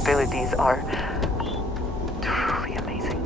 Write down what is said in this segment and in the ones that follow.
capabilities are truly amazing.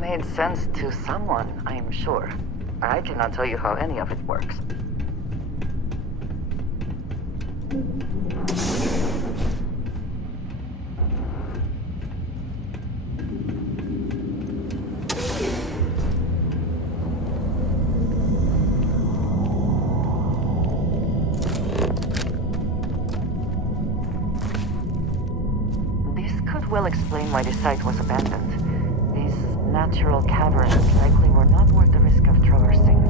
Made sense to someone, I'm sure. I cannot tell you how any of it works. This could well explain why the site was abandoned. These natural caverns likely were not worth the risk of traversing.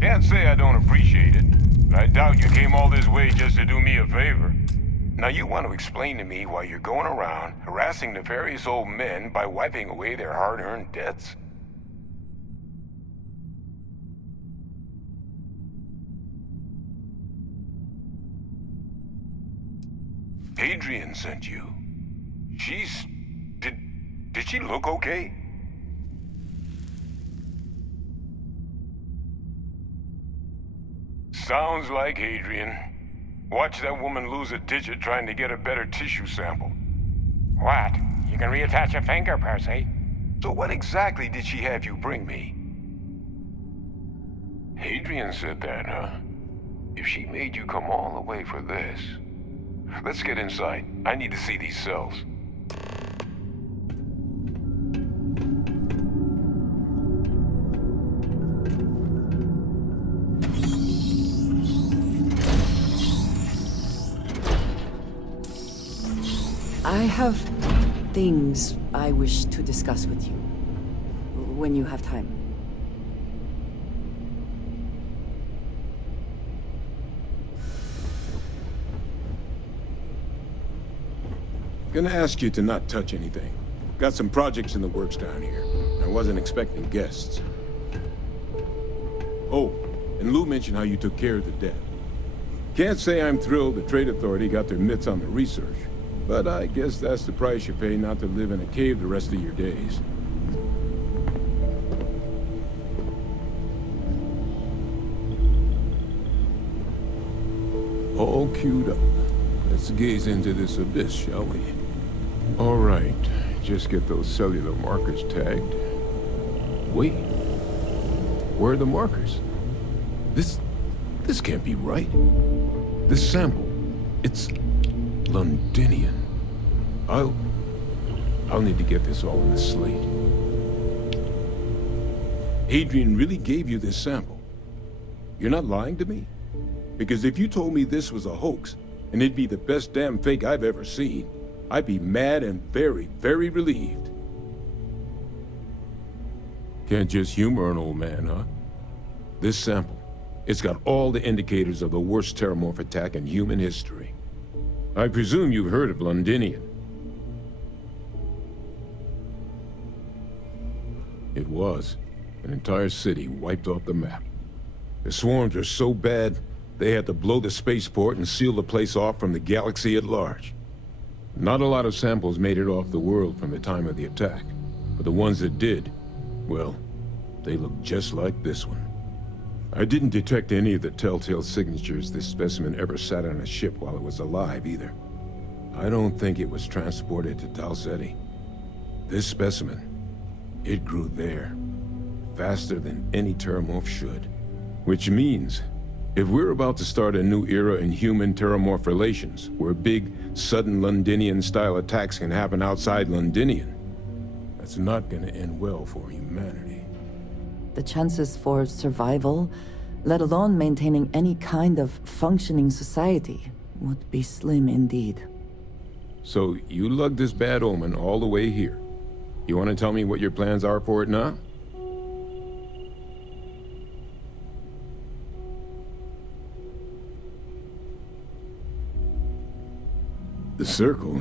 Can't say I don't appreciate it, but I doubt you came all this way just to do me a favor. Now you want to explain to me why you're going around harassing nefarious old men by wiping away their hard-earned debts? Adrian sent you. Did she look okay? Sounds like Adrian. Watch that woman lose a digit trying to get a better tissue sample. What? You can reattach a finger, Percy. So what exactly did she have you bring me? Adrian said that, huh? If she made you come all the way for this... Let's get inside. I need to see these cells. I have things I wish to discuss with you when you have time. Gonna ask you to not touch anything. Got some projects in the works down here. I wasn't expecting guests. Oh, and Lou mentioned how you took care of the debt. Can't say I'm thrilled the Trade Authority got their mitts on the research, but I guess that's the price you pay not to live in a cave the rest of your days. All queued up. Let's gaze into this abyss, shall we? All right, just get those cellular markers tagged. Wait, where are the markers? This can't be right. This sample, it's Londinian. I'll need to get this all on the slate. Adrian really gave you this sample. You're not lying to me? Because if you told me this was a hoax, and it'd be the best damn fake I've ever seen. I'd be mad and very, very relieved. Can't just humor an old man, huh? This sample, it's got all the indicators of the worst terramorph attack in human history. I presume you've heard of Londinian. It was. An entire city wiped off the map. The swarms are so bad, they had to blow the spaceport and seal the place off from the galaxy at large. Not a lot of samples made it off the world from the time of the attack, but the ones that did, well, they look just like this one. I didn't detect any of the telltale signatures this specimen ever sat on a ship while it was alive, either. I don't think it was transported to Tau Ceti. This specimen, it grew there, faster than any terramorph should. Which means, if we're about to start a new era in human-terramorph relations, where big, sudden Londinian-style attacks can happen outside Londinian, that's not gonna end well for humanity. The chances for survival, let alone maintaining any kind of functioning society, would be slim indeed. So, you lugged this bad omen all the way here. You want to tell me what your plans are for it now? The circle,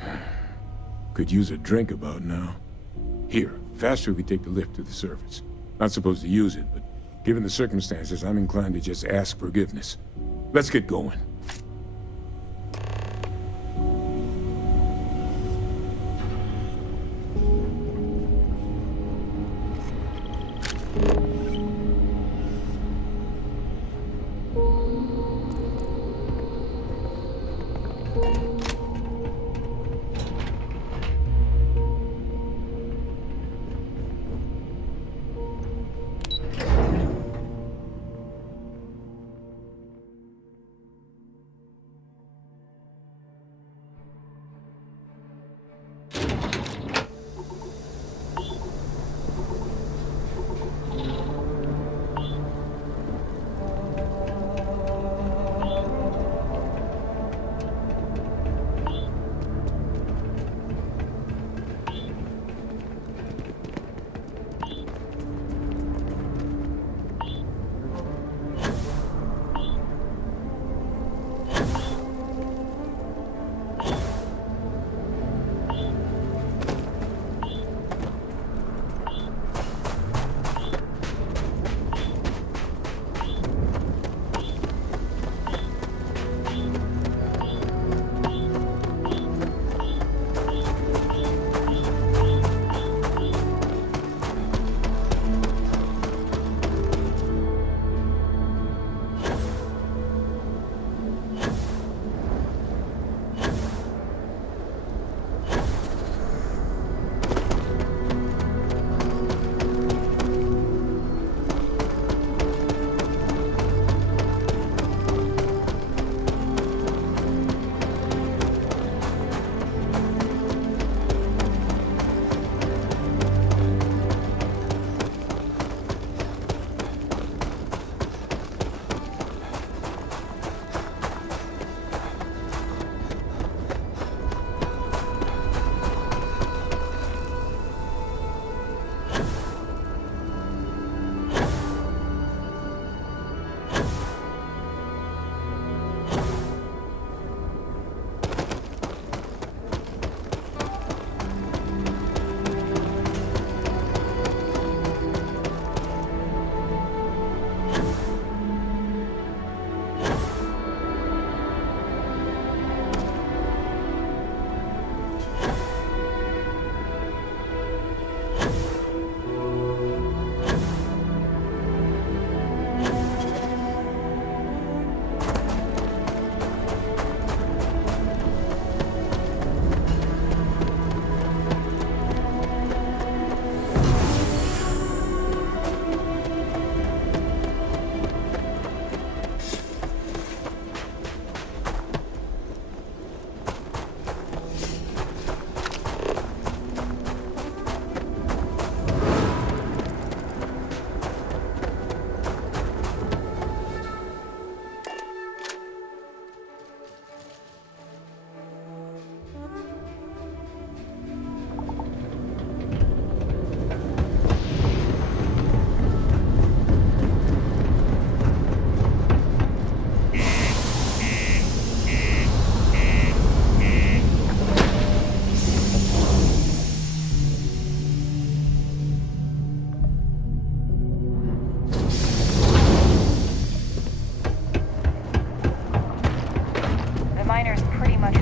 huh? Could use a drink about now. Here, faster we take the lift to the surface. Not supposed to use it, but given the circumstances, I'm inclined to just ask forgiveness. Let's get going.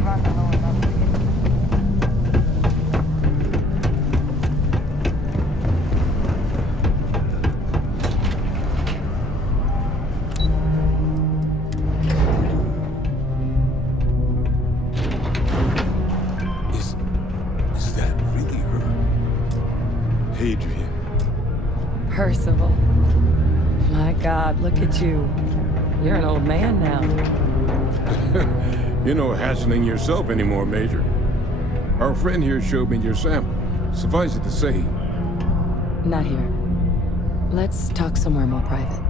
run the lower levels again. Is that really her? Hadrian. Percival. My God, look at you. You're an old man now. You're no hassling yourself anymore, Major. Our friend here showed me your sample. Suffice it to say, Not here. Let's talk somewhere more private.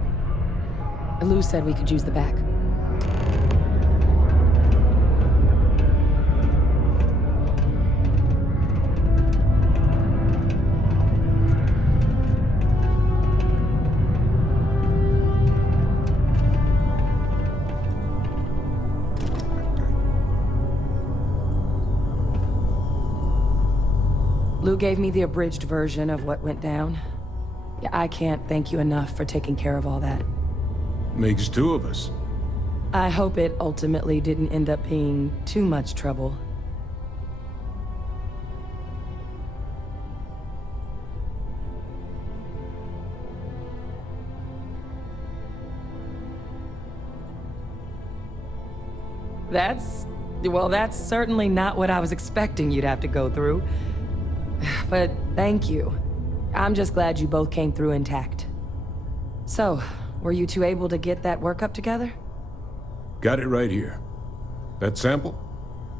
Lou said we could use the back. Lou gave me the abridged version of what went down. Yeah, I can't thank you enough for taking care of all that. makes two of us. I hope it ultimately didn't end up being too much trouble. That's certainly not what I was expecting you'd have to go through. But thank you. I'm just glad you both came through intact. So, were you two able to get that workup together? Got it right here. That sample?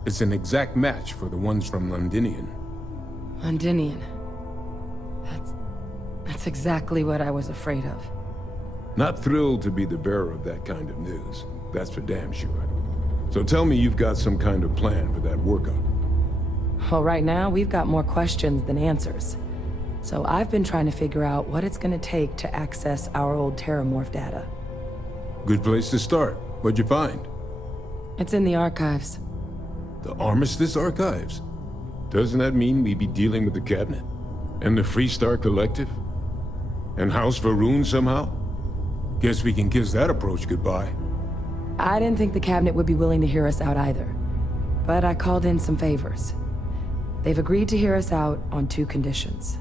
It's an exact match for the ones from Londinian. Londinian. That's exactly what I was afraid of. Not thrilled to be the bearer of that kind of news. That's for damn sure. So tell me you've got some kind of plan for that workup. Well, right now, we've got more questions than answers. So I've been trying to figure out what it's gonna take to access our old Terramorph data. Good place to start. What'd you find? It's in the archives. The Armistice Archives? Doesn't that mean we'd be dealing with the Cabinet? And the Freestar Collective? And House Varun somehow? Guess we can kiss that approach goodbye. I didn't think the Cabinet would be willing to hear us out either. But I called in some favors. They've agreed to hear us out on two conditions.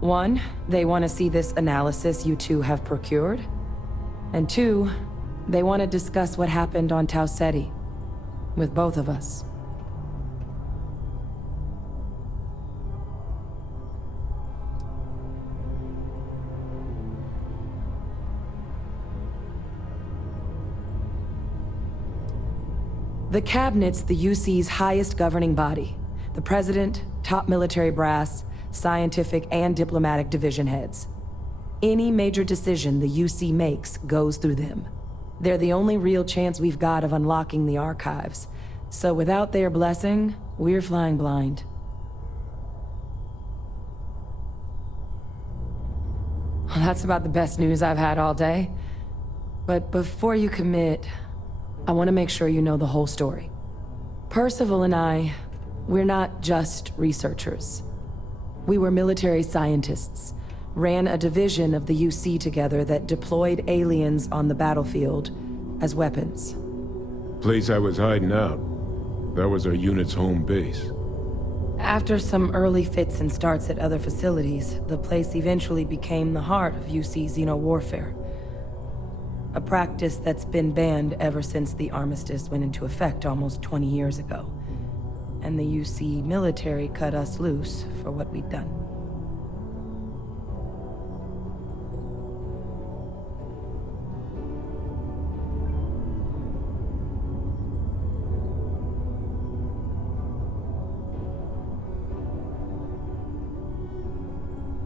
One, they want to see this analysis you two have procured. And two, they want to discuss what happened on Tau Ceti. With both of us. The Cabinet's the UC's highest governing body. The President, top military brass, scientific and diplomatic division heads. Any major decision the UC makes goes through them. They're the only real chance we've got of unlocking the archives. So without their blessing, we're flying blind. Well, that's about the best news I've had all day. But before you commit, I want to make sure you know the whole story. Percival and I, we're not just researchers. We were military scientists, ran a division of the UC together that deployed aliens on the battlefield as weapons. Place I was hiding out. That was our unit's home base. After some early fits and starts at other facilities, the place eventually became the heart of UC xeno-warfare. A practice that's been banned ever since the armistice went into effect almost 20 years ago. And the UC military cut us loose for what we'd done.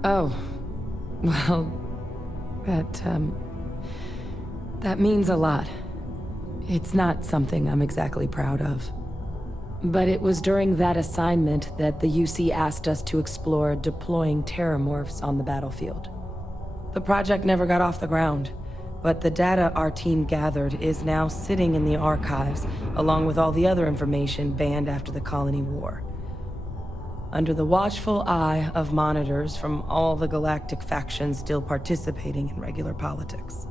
Oh, well, that means a lot. It's not something I'm exactly proud of. But it was during that assignment that the UC asked us to explore deploying terramorphs on the battlefield. The project never got off the ground, but the data our team gathered is now sitting in the archives, along with all the other information banned after the Colony War. Under the watchful eye of monitors from all the galactic factions still participating in regular politics.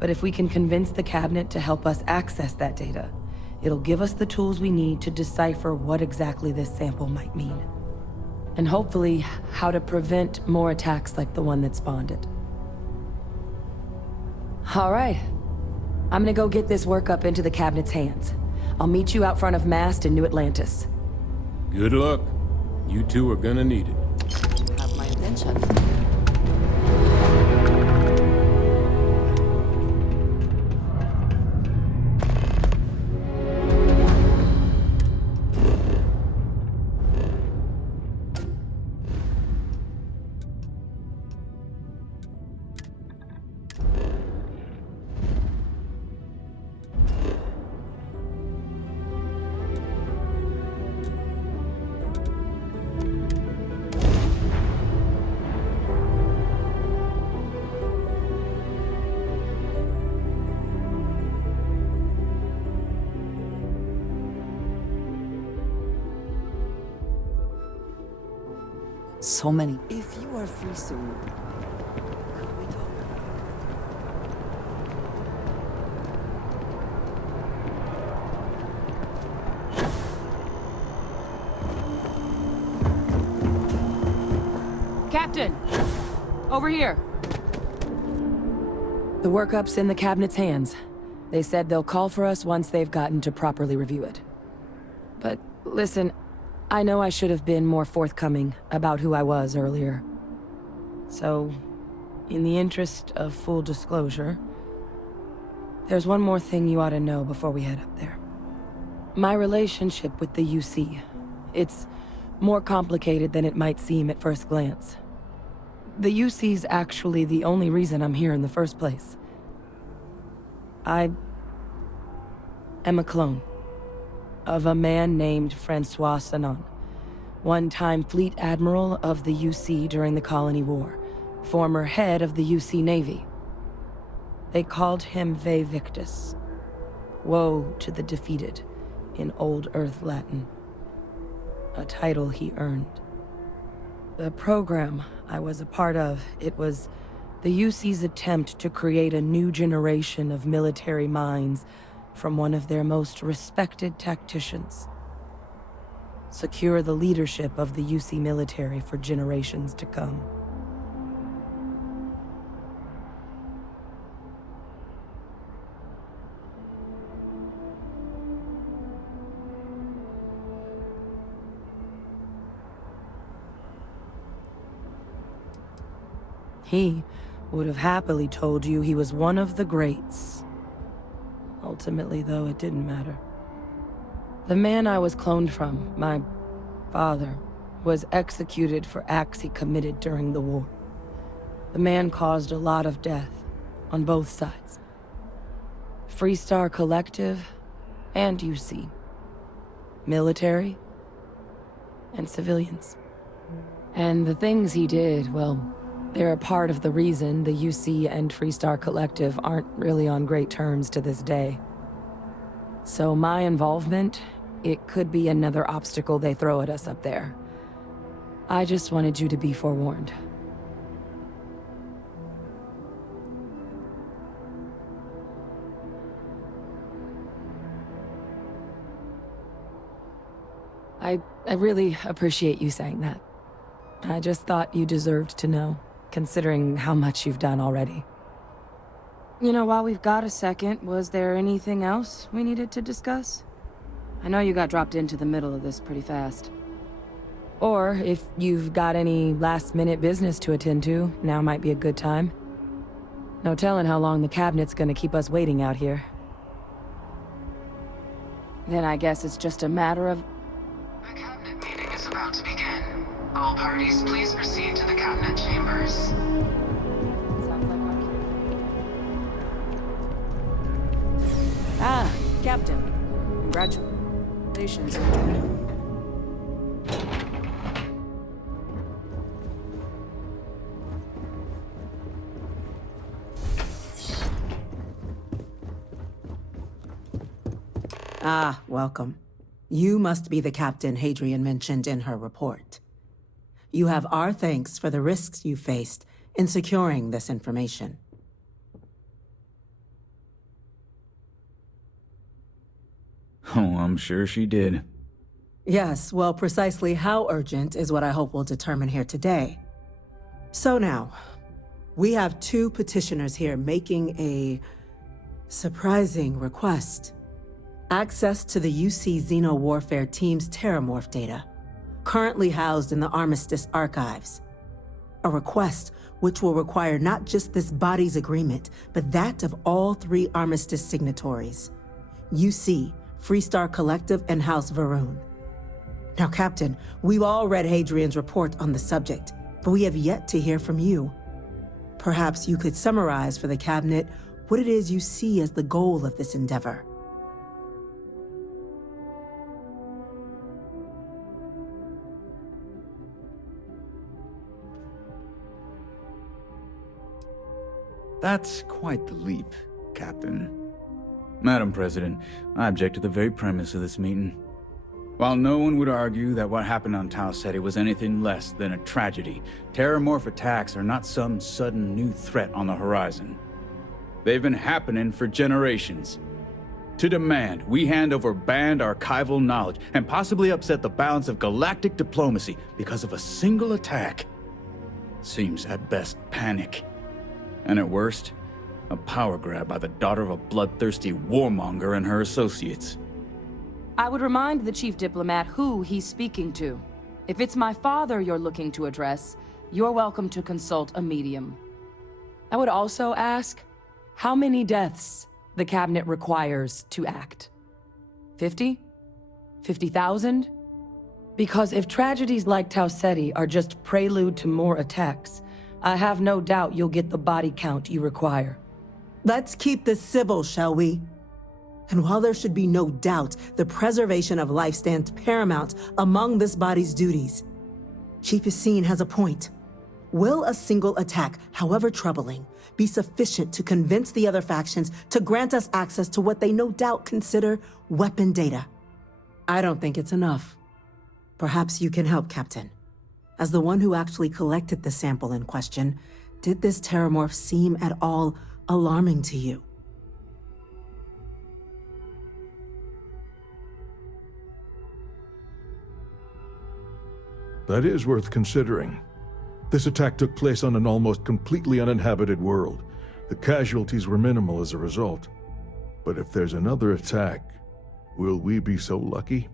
But if we can convince the Cabinet to help us access that data, It'll give us the tools we need to decipher what exactly this sample might mean. And hopefully, how to prevent more attacks like the one that spawned it. All right. I'm gonna go get this workup into the cabinet's hands. I'll meet you out front of Mast in New Atlantis. Good luck. You two are gonna need it. Have my attention. So many. If you are free soon, could we talk? Captain! Over here! The workup's in the cabinet's hands. They said they'll call for us once they've gotten to properly review it. But listen, I know I should have been more forthcoming about who I was earlier. So, in the interest of full disclosure, there's one more thing you ought to know before we head up there. My relationship with the UC, it's more complicated than it might seem at first glance. The UC's actually the only reason I'm here in the first place. I am a clone of a man named Francois Sanon, one-time fleet admiral of the UC during the Colony War, former head of the UC Navy. They called him Ve Victus, woe to the defeated, in Old Earth Latin, a title he earned. The program I was a part of, it was the UC's attempt to create a new generation of military minds from one of their most respected tacticians. Secure the leadership of the UC military for generations to come. He would have happily told you he was one of the greats. Ultimately, though, it didn't matter. The man I was cloned from, my father, was executed for acts he committed during the war. The man caused a lot of death, on both sides. Freestar Collective and UC. Military and civilians. And the things he did, well, they're a part of the reason the UC and Freestar Collective aren't really on great terms to this day. So my involvement, it could be another obstacle they throw at us up there. I just wanted you to be forewarned. I really appreciate you saying that. I just thought you deserved to know, considering how much you've done already. You know, while we've got a second, was there anything else we needed to discuss? I know you got dropped into the middle of this pretty fast. Or, if you've got any last-minute business to attend to, now might be a good time. No telling how long the cabinet's gonna keep us waiting out here. Then I guess it's just a matter of... The cabinet meeting is about to begin. All parties, please proceed to the cabinet chambers. Sounds like our cue. Ah, Captain. Congratulations. Ah, welcome. You must be the captain Hadrian mentioned in her report. You have our thanks for the risks you faced in securing this information. Oh, I'm sure she did. Yes, well, precisely how urgent is what I hope will determine here today. So now, we have two petitioners here making a surprising request. Access to the UC Xeno Warfare Team's Terramorph data, currently housed in the Armistice archives. A request which will require not just this body's agreement, but that of all three Armistice signatories. UC, Freestar Collective, and House Varun. Now, Captain, we've all read Hadrian's report on the subject, but we have yet to hear from you. Perhaps you could summarize for the Cabinet what it is you see as the goal of this endeavor. That's quite the leap, Captain. Madam President, I object to the very premise of this meeting. While no one would argue that what happened on Tau Ceti was anything less than a tragedy, Terramorph attacks are not some sudden new threat on the horizon. They've been happening for generations. To demand we hand over banned archival knowledge and possibly upset the balance of galactic diplomacy because of a single attack seems at best panic. And at worst, a power grab by the daughter of a bloodthirsty warmonger and her associates. I would remind the chief diplomat who he's speaking to. If it's my father you're looking to address, you're welcome to consult a medium. I would also ask how many deaths the Cabinet requires to act. 50? 50,000? Because if tragedies like Tau Ceti are just prelude to more attacks, I have no doubt you'll get the body count you require. Let's keep this civil, shall we? And while there should be no doubt the preservation of life stands paramount among this body's duties, Chief Yassine has a point. Will a single attack, however troubling, be sufficient to convince the other factions to grant us access to what they no doubt consider weapon data? I don't think it's enough. Perhaps you can help, Captain. As the one who actually collected the sample in question, did this Terramorph seem at all alarming to you? That is worth considering. This attack took place on an almost completely uninhabited world. The casualties were minimal as a result. But if there's another attack, will we be so lucky?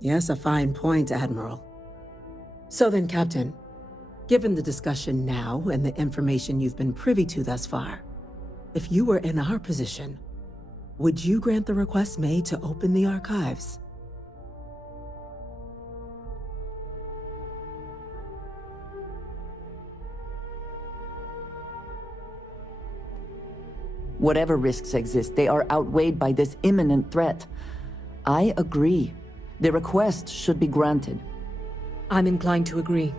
Yes, a fine point, Admiral. So then, Captain, given the discussion now and the information you've been privy to thus far, if you were in our position, would you grant the request made to open the archives? Whatever risks exist, they are outweighed by this imminent threat. I agree. The request should be granted. I'm inclined to agree.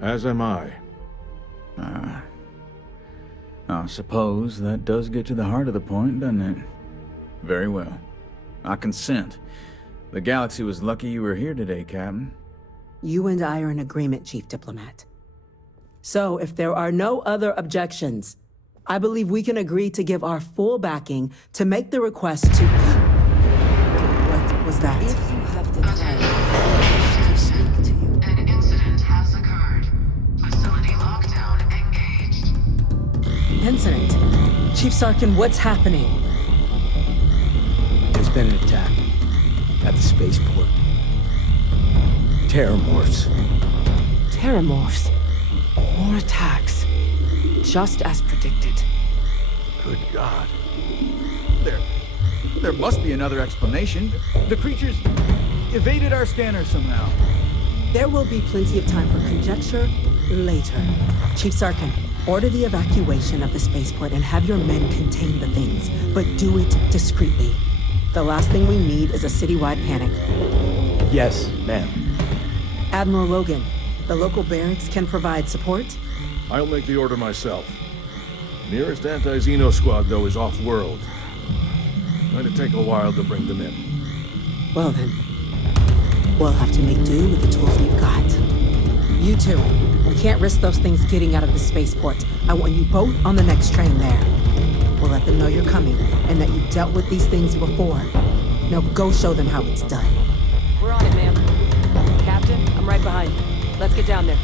As am I. I suppose that does get to the heart of the point, doesn't it? Very well. I consent. The galaxy was lucky you were here today, Captain. You and I are in agreement, Chief Diplomat. So, if there are no other objections, I believe we can agree to give our full backing to make the request to... What was that? If you have the time to speak to you. An incident has occurred. Facility lockdown engaged. Incident? Chief Sarkin, what's happening? There's been an attack at the spaceport. Terramorphs. Terramorphs. More attacks. Just as predicted. Good God. There must be another explanation. The creatures evaded our scanner somehow. There will be plenty of time for conjecture later. Chief Sarkin, order the evacuation of the spaceport and have your men contain the things, but do it discreetly. The last thing we need is a citywide panic. Yes, ma'am. Admiral Logan, the local barracks can provide support? I'll make the order myself. Nearest anti-Xeno squad, though, is off-world. Going to take a while to bring them in. Well then, we'll have to make do with the tools we've got. You two, we can't risk those things getting out of the spaceport. I want you both on the next train there. We'll let them know you're coming, and that you've dealt with these things before. Now go show them how it's done. We're on it, ma'am. Captain, I'm right behind you. Let's get down there.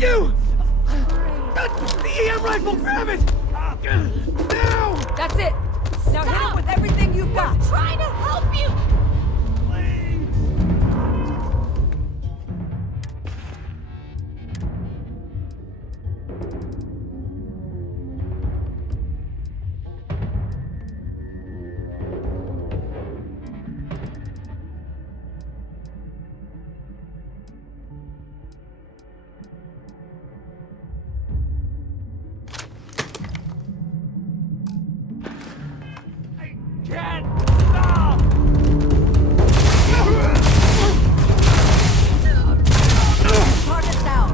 You! The EM rifle, grab it! Now! That's it! Now hit it with everything you've got! Trying to help you! Target down!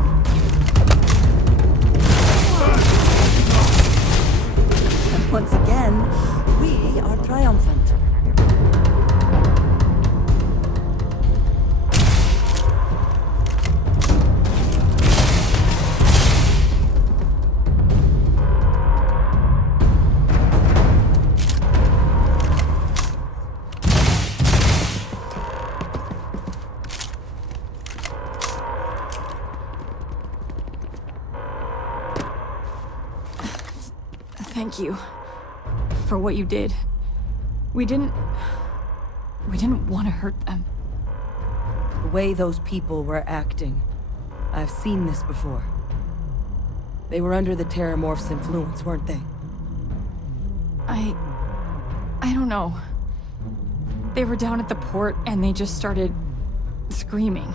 And once again, we are triumphant. Thank you for what you did. We didn't want to hurt them. The way those people were acting, I've seen this before. They were under the Terramorph's influence, weren't they? I don't know. They were down at the port and they just started screaming.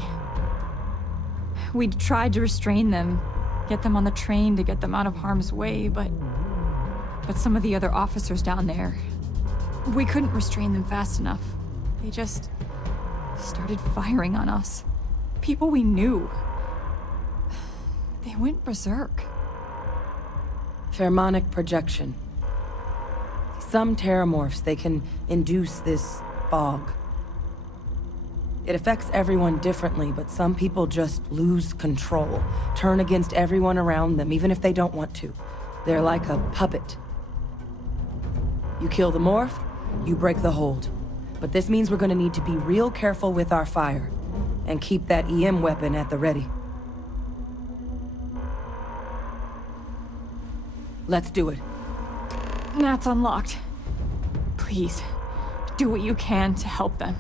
We tried to restrain them, get them on the train to get them out of harm's way, but some of the other officers down there, we couldn't restrain them fast enough. They just started firing on us. People we knew. They went berserk. Pheromonic projection. Some Terramorphs, they can induce this fog. It affects everyone differently, but some people just lose control, turn against everyone around them, even if they don't want to. They're like a puppet. You kill the morph, you break the hold. But this means we're gonna need to be real careful with our fire, and keep that EM weapon at the ready. Let's do it. That's unlocked. Please, do what you can to help them.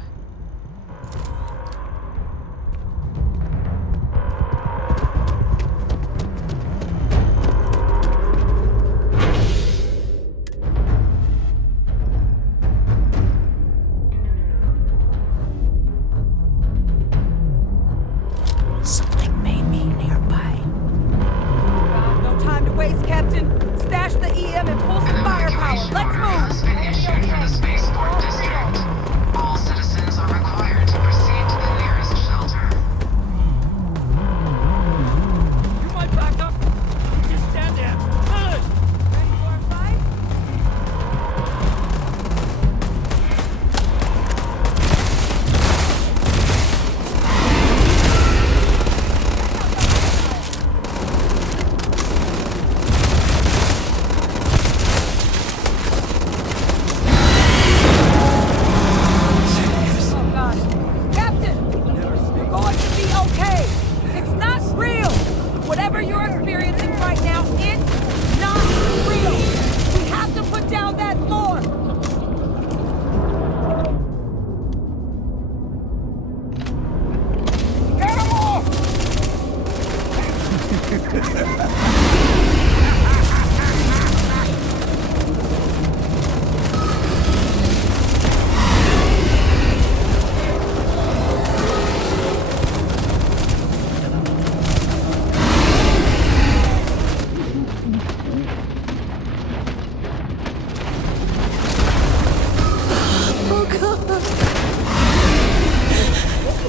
Something may be nearby. No time to waste, Captain. Stash the EM and pull some firepower. Let's move! Has been issued from the spaceport district. All citizens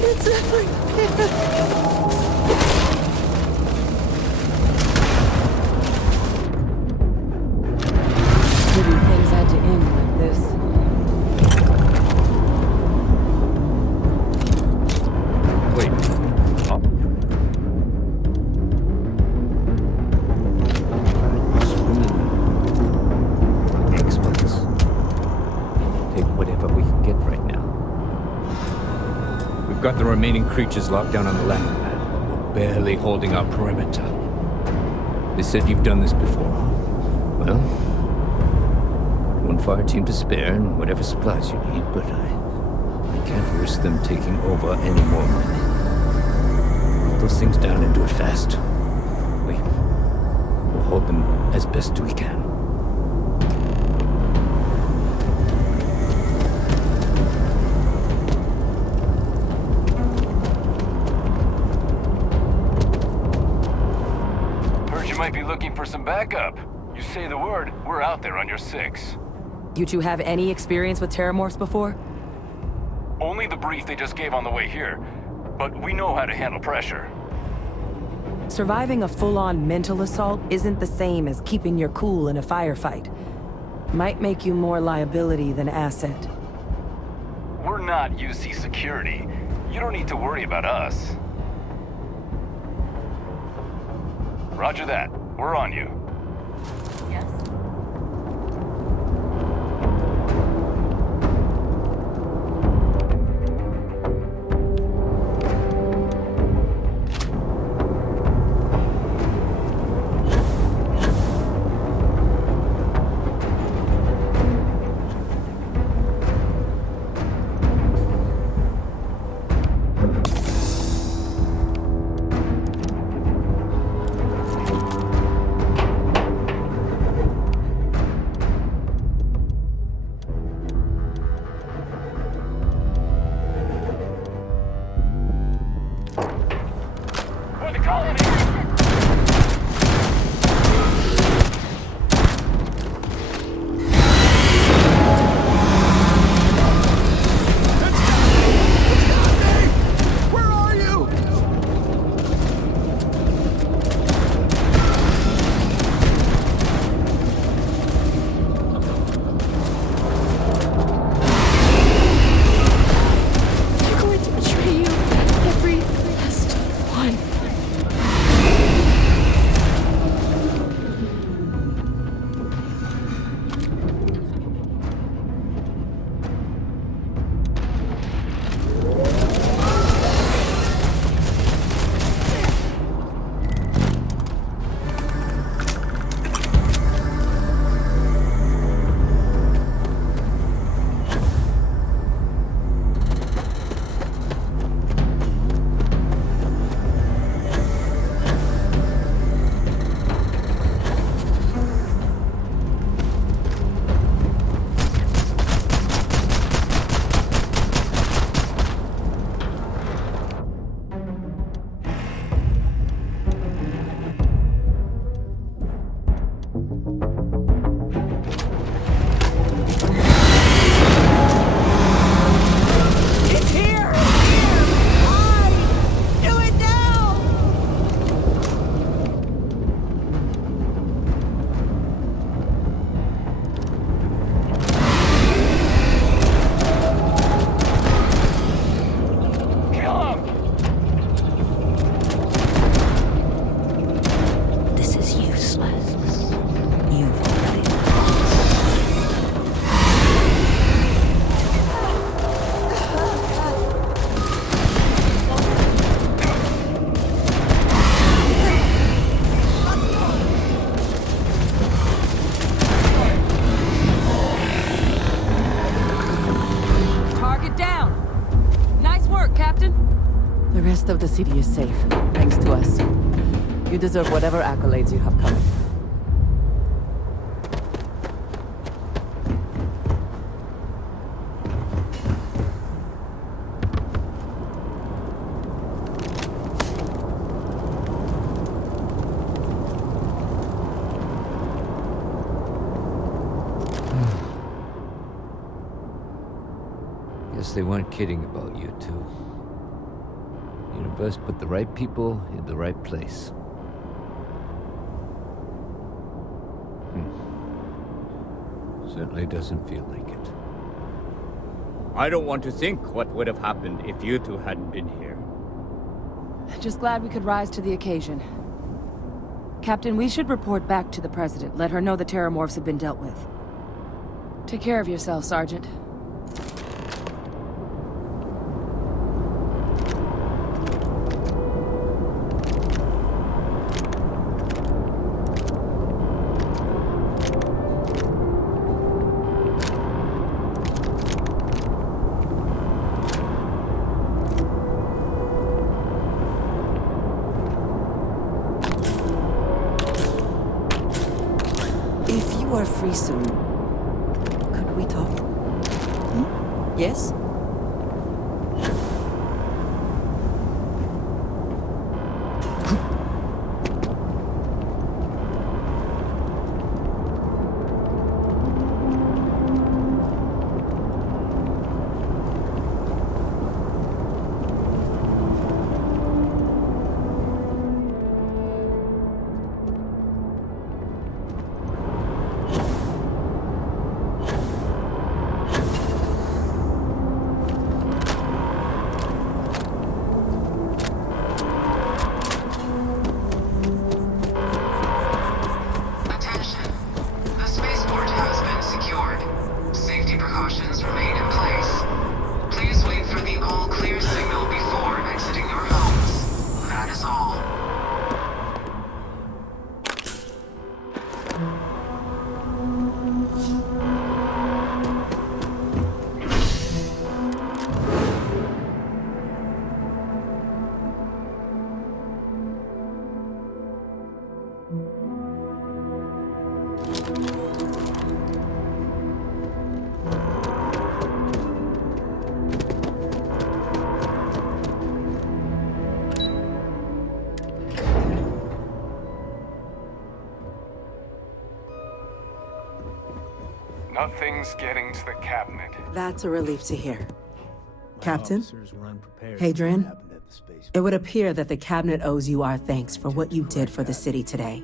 It's everywhere. Maybe things had to end like this. Wait. Oh. Swimming experts. Take whatever we can get right now. We've got the remaining creatures locked down on the landing pad. We're barely holding our perimeter. They said you've done this before. Well, one fire team to spare and whatever supplies you need, but I can't risk them taking over any more men. Put those things down and do it fast. We'll hold them as best we can. Heard you might be looking for some backup. You say the word, we're out there on your 6. You two have any experience with terramorphs before? Only the brief they just gave on the way here, but we know how to handle pressure. Surviving a full-on mental assault isn't the same as keeping your cool in a firefight. Might make you more liability than asset. We're not UC security. You don't need to worry about us. Roger that. We're on you. The rest of the city is safe, thanks to us. You deserve whatever accolades you have coming. Guess they weren't kidding about you two. Universe put the right people in the right place. Certainly doesn't feel like it. I don't want to think what would have happened if you two hadn't been here. Just glad we could rise to the occasion. Captain, we should report back to the President. Let her know the Terramorphs have been dealt with. Take care of yourself, Sergeant. If you are free soon, could we talk? Yes? Nothing's getting to the cabinet. That's a relief to hear. Captain, Hadrian, it would appear that the cabinet owes you our thanks for what you did for the city today,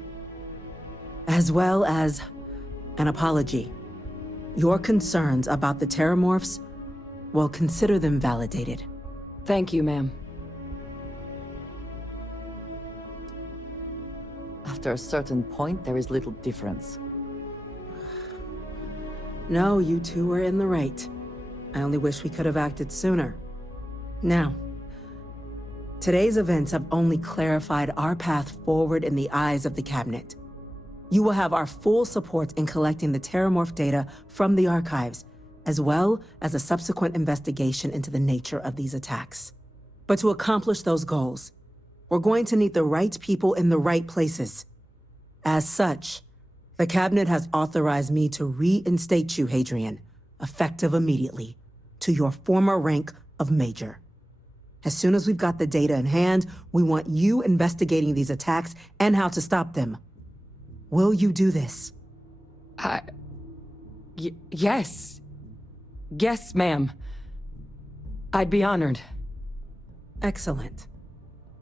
as well as an apology. Your concerns about the Terramorphs, well, consider them validated. Thank you, ma'am. After a certain point, there is little difference. No, you two were in the right. I only wish we could have acted sooner. Now, today's events have only clarified our path forward in the eyes of the Cabinet. You will have our full support in collecting the Terramorph data from the archives, as well as a subsequent investigation into the nature of these attacks. But to accomplish those goals, we're going to need the right people in the right places. As such, the Cabinet has authorized me to reinstate you, Hadrian, effective immediately, to your former rank of Major. As soon as we've got the data in hand, we want you investigating these attacks and how to stop them. Will you do this? Yes. Yes, ma'am. I'd be honored. Excellent.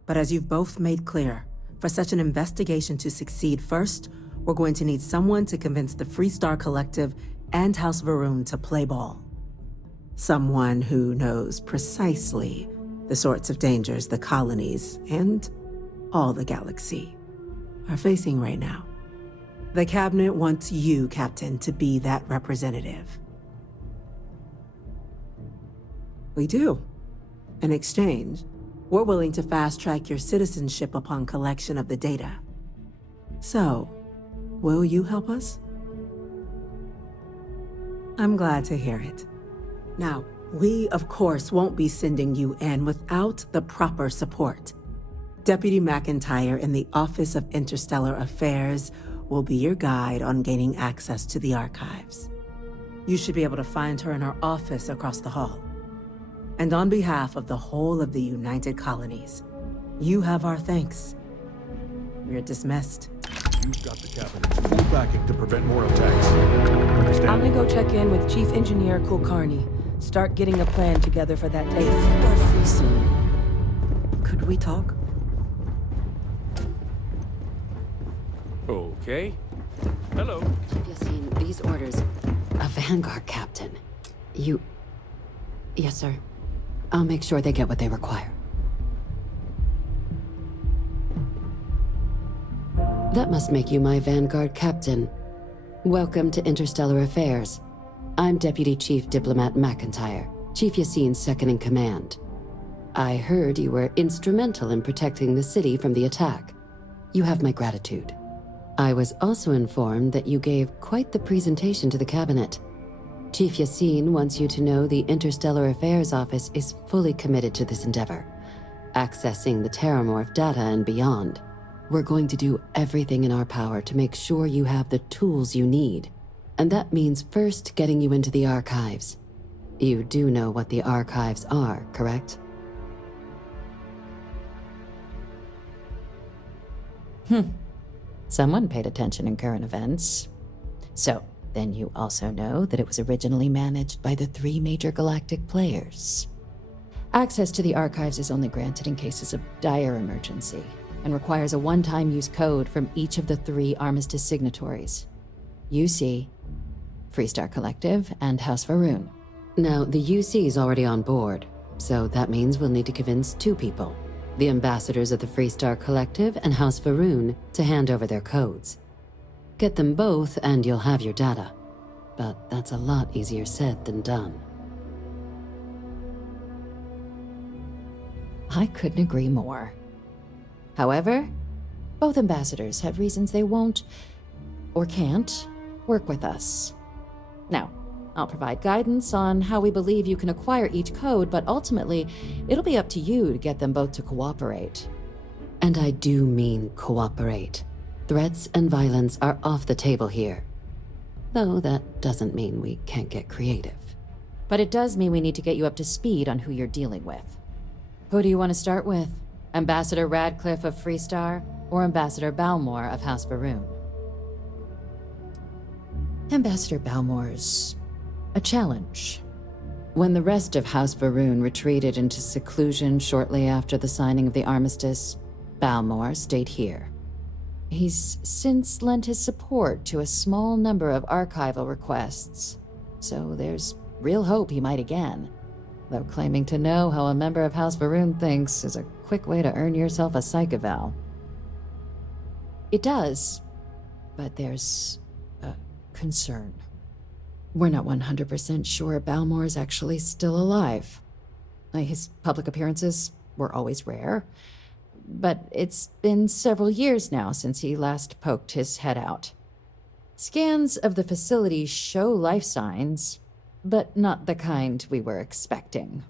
But as you've both made clear, for such an investigation to succeed first, we're going to need someone to convince the Freestar Collective and House Varun to play ball. Someone who knows precisely the sorts of dangers the colonies and all the galaxy are facing right now. The Cabinet wants you, Captain, to be that representative. We do. In exchange, we're willing to fast-track your citizenship upon collection of the data. So, will you help us? I'm glad to hear it. Now, we, of course, won't be sending you in without the proper support. Deputy McIntyre in the Office of Interstellar Affairs will be your guide on gaining access to the archives. You should be able to find her in her office across the hall. And on behalf of the whole of the United Colonies, you have our thanks. You're dismissed. You've got the Cabinet's full backing to prevent more attacks. Understand? I'm gonna go check in with Chief Engineer Kulkarni, start getting a plan together for that day. If you are free soon, could we talk? Okay. Hello. Yassine, these orders. A Vanguard captain. You... Yes, sir. I'll make sure they get what they require. That must make you my Vanguard captain. Welcome to Interstellar Affairs. I'm Deputy Chief Diplomat McIntyre, Chief Yassine's second-in-command. I heard you were instrumental in protecting the city from the attack. You have my gratitude. I was also informed that you gave quite the presentation to the cabinet. Chief Yassine wants you to know the Interstellar Affairs Office is fully committed to this endeavor, accessing the Terramorph data and beyond. We're going to do everything in our power to make sure you have the tools you need. And that means first getting you into the archives. You do know what the archives are, correct? Someone paid attention in current events. So, then you also know that it was originally managed by the 3 major galactic players. Access to the archives is only granted in cases of dire emergency, and requires a one-time use code from each of the 3 Armistice signatories. UC, Freestar Collective, and House Varun. Now, the UC is already on board, so that means we'll need to convince 2 people. The ambassadors of the Freestar Collective and House Varun to hand over their codes. Get them both and you'll have your data. But that's a lot easier said than done. I couldn't agree more. However, both ambassadors have reasons they won't, or can't, work with us. Now, I'll provide guidance on how we believe you can acquire each code, but ultimately, it'll be up to you to get them both to cooperate. And I do mean cooperate. Threats and violence are off the table here. Though that doesn't mean we can't get creative. But it does mean we need to get you up to speed on who you're dealing with. Who do you want to start with? Ambassador Radcliffe of Freestar, or Ambassador Balmore of House Varun? Ambassador Balmore's a challenge. When the rest of House Varun retreated into seclusion shortly after the signing of the armistice, Balmore stayed here. He's since lent his support to a small number of archival requests, so there's real hope he might again. Though claiming to know how a member of House Varun thinks is a quick way to earn yourself a psych eval. It does, but there's a concern. We're not 100% sure Balmore is actually still alive. His public appearances were always rare, but it's been several years now since he last poked his head out. Scans of the facility show life signs, but not the kind we were expecting.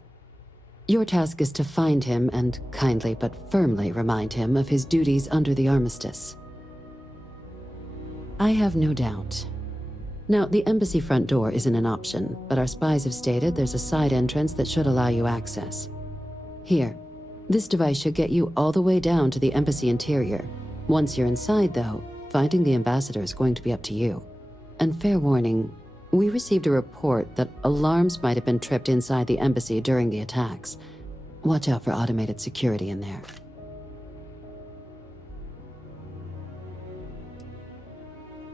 Your task is to find him and kindly but firmly remind him of his duties under the armistice. I have no doubt. Now, the embassy front door isn't an option, but our spies have stated there's a side entrance that should allow you access. Here, this device should get you all the way down to the embassy interior. Once you're inside, though, finding the ambassador is going to be up to you. And fair warning, we received a report that alarms might have been tripped inside the embassy during the attacks. Watch out for automated security in there.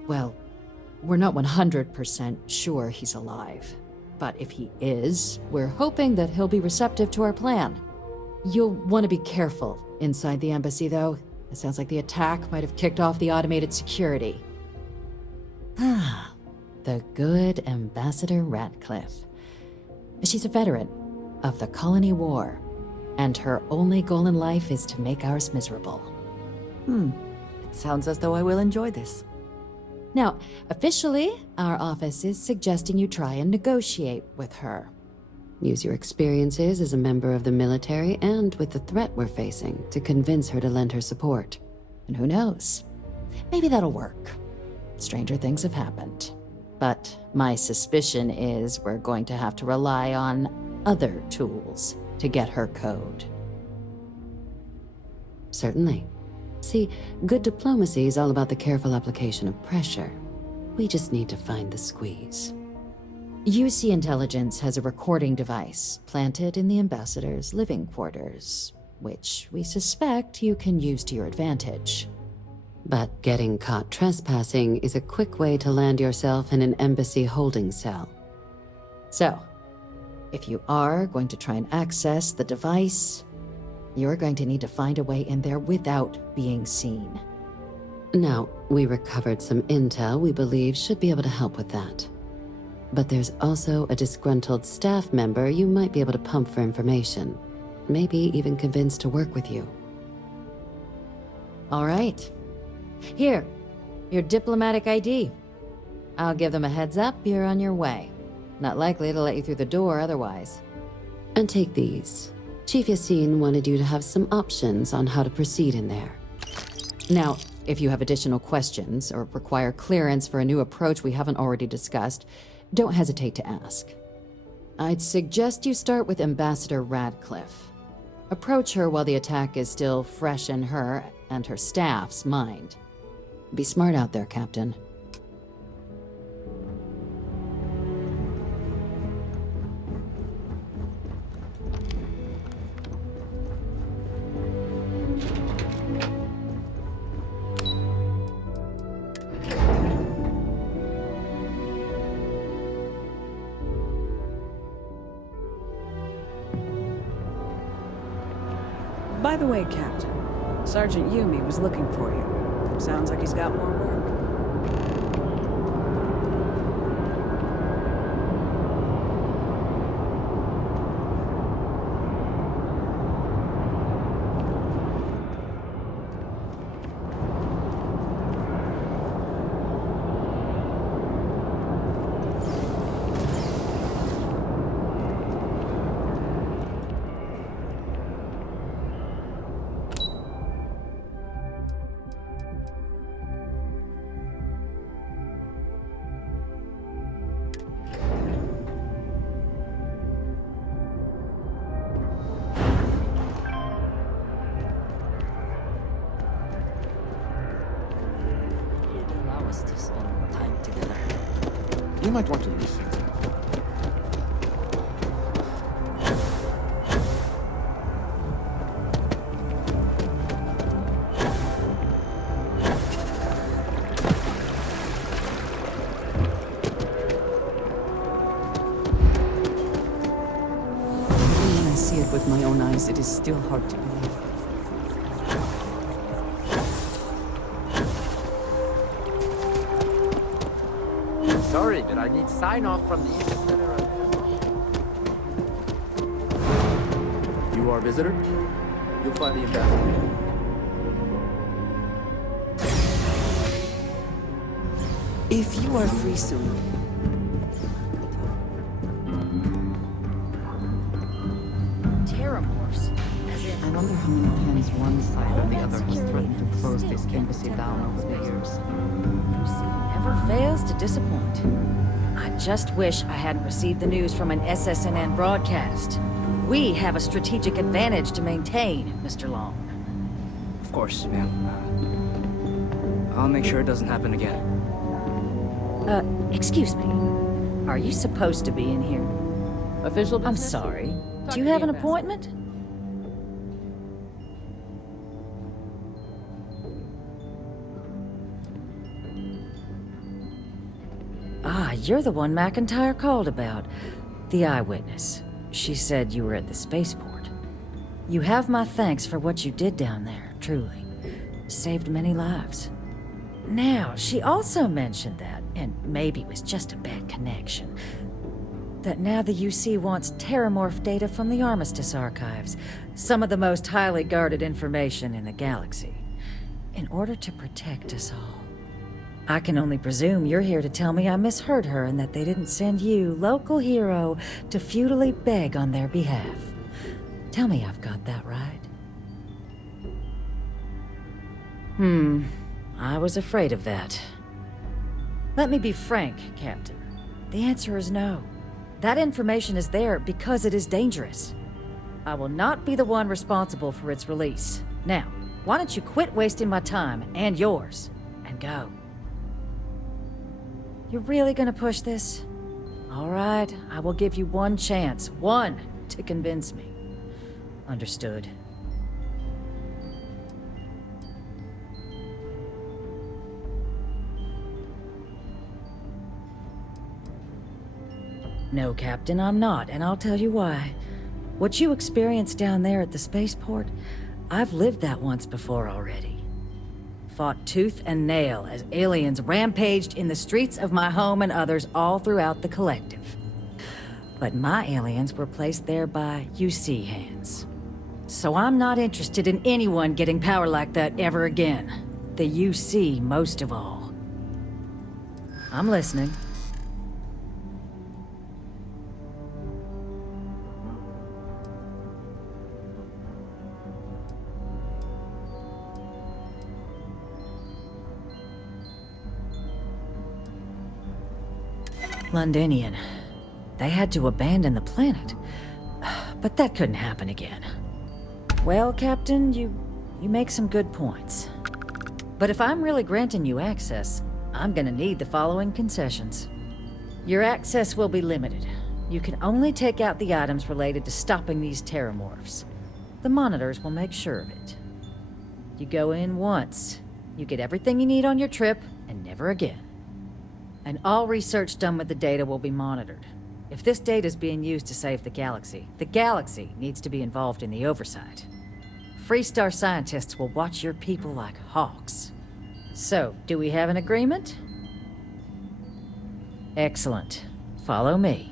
Well, we're not 100% sure he's alive. But if he is, we're hoping that he'll be receptive to our plan. You'll want to be careful inside the embassy, though. It sounds like the attack might have kicked off the automated security. Ah, the good Ambassador Radcliffe. She's a veteran of the Colony War, and her only goal in life is to make ours miserable. It sounds as though I will enjoy this. Now, officially, our office is suggesting you try and negotiate with her. Use your experiences as a member of the military and with the threat we're facing to convince her to lend her support. And who knows? Maybe that'll work. Stranger things have happened. But my suspicion is we're going to have to rely on other tools to get her code. Certainly. See, good diplomacy is all about the careful application of pressure. We just need to find the squeeze. UC Intelligence has a recording device planted in the ambassador's living quarters, which we suspect you can use to your advantage. But getting caught trespassing is a quick way to land yourself in an embassy holding cell. So, if you are going to try and access the device, you're going to need to find a way in there without being seen. Now, we recovered some intel we believe should be able to help with that. But there's also a disgruntled staff member you might be able to pump for information. Maybe even convince to work with you. All right. Here, your diplomatic ID. I'll give them a heads up you're on your way. Not likely to let you through the door otherwise. And take these. Chief Yassine wanted you to have some options on how to proceed in there. Now, if you have additional questions or require clearance for a new approach we haven't already discussed, don't hesitate to ask. I'd suggest you start with Ambassador Radcliffe. Approach her while the attack is still fresh in her and her staff's mind. Be smart out there, Captain. By the way, Captain, Sergeant Yumi was looking for you. Sounds like he's got more work. To spend time together. You might want to listen. When I see it with my own eyes, it is still hard to believe. Sorry, but I need sign-off from the Center. You are a visitor? You'll find the ambassador. If you are free soon. Terramorphs. I wonder how many times one side or the other has threatened to close this embassy down over the years. Never fails to disappoint. I just wish I hadn't received the news from an SSNN broadcast. We have a strategic advantage to maintain, Mr. Long. Of course, ma'am. I'll make sure it doesn't happen again. Excuse me. Are you supposed to be in here? Official business? I'm sorry. Do you have an appointment? Ah, you're the one McIntyre called about. The eyewitness. She said you were at the spaceport. You have my thanks for what you did down there, truly. Saved many lives. Now, she also mentioned that, and maybe it was just a bad connection, that now the UC wants terramorph data from the Armistice archives, some of the most highly guarded information in the galaxy, in order to protect us all. I can only presume you're here to tell me I misheard her and that they didn't send you, local hero, to futilely beg on their behalf. Tell me I've got that right. I was afraid of that. Let me be frank, Captain. The answer is no. That information is there because it is dangerous. I will not be the one responsible for its release. Now, why don't you quit wasting my time and yours, and go? You're really gonna push this? All right, I will give you one chance. One to convince me. Understood. No, Captain, I'm not, and I'll tell you why. What you experienced down there at the spaceport, I've lived that once before already. Fought tooth and nail as aliens rampaged in the streets of my home and others all throughout the Collective. But my aliens were placed there by UC hands. So I'm not interested in anyone getting power like that ever again. The UC most of all. I'm listening. Londinian. They had to abandon the planet. But that couldn't happen again. Well, Captain, you make some good points. But if I'm really granting you access, I'm gonna need the following concessions. Your access will be limited. You can only take out the items related to stopping these terramorphs. The monitors will make sure of it. You go in once, you get everything you need on your trip, and never again. And all research done with the data will be monitored. If this data is being used to save the galaxy needs to be involved in the oversight. Freestar scientists will watch your people like hawks. So, do we have an agreement? Excellent. Follow me.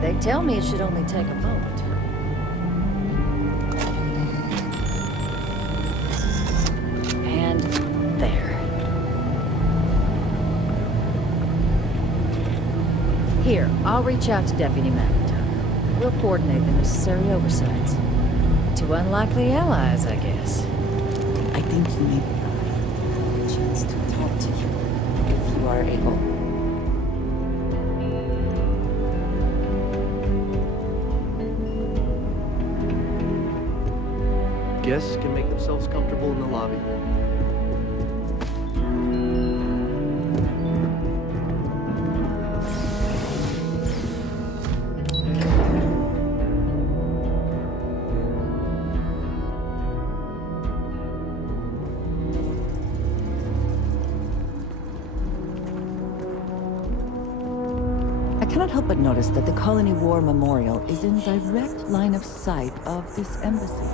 They tell me it should only take a moment. And there. Here, I'll reach out to Deputy McIntyre. We'll coordinate the necessary oversights. Two unlikely allies, I guess. I think you may have a chance to talk to you, if you are able. Guests can make themselves comfortable in the lobby. I cannot help but notice that the Colony War Memorial is in direct line of sight of this embassy.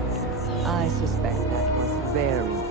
I suspect that was very...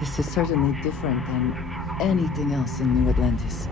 This is certainly different than anything else in New Atlantis.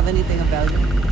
have anything of value?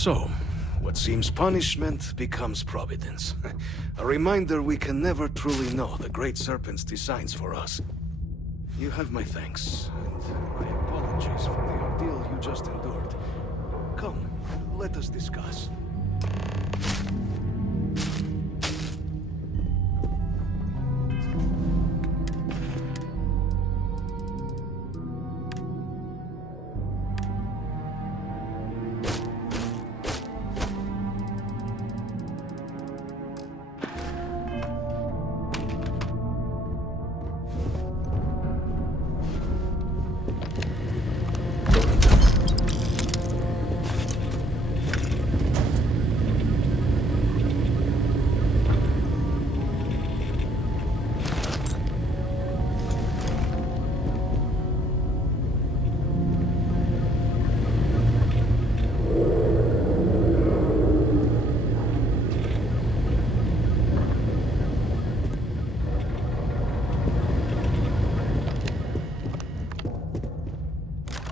So, what seems punishment becomes providence. A reminder we can never truly know the Great Serpent's designs for us. You have my thanks, and my apologies for the ordeal you just endured. Come, let us discuss.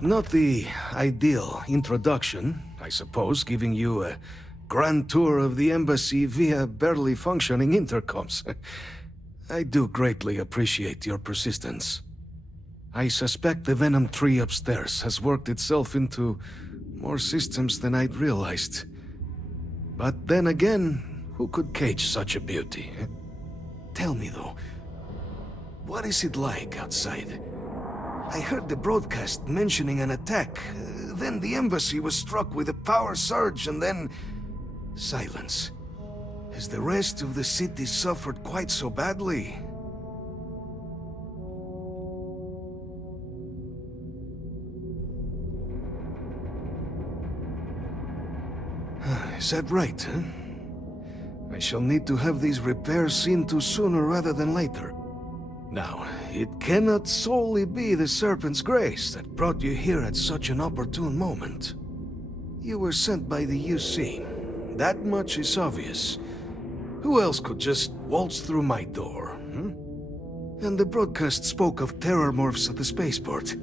Not the ideal introduction, I suppose, giving you a grand tour of the embassy via barely functioning intercoms. I do greatly appreciate your persistence. I suspect the Venom tree upstairs has worked itself into more systems than I'd realized. But then again, who could cage such a beauty? Tell me though, what is it like outside? I heard the broadcast mentioning an attack. Then the embassy was struck with a power surge and then... silence. Has the rest of the city suffered quite so badly? Is that right, huh? I shall need to have these repairs seen to sooner rather than later. Now, it cannot solely be the Serpent's grace that brought you here at such an opportune moment. You were sent by the UC. That much is obvious. Who else could just waltz through my door, hmm? And the broadcast spoke of terror morphs at the spaceport.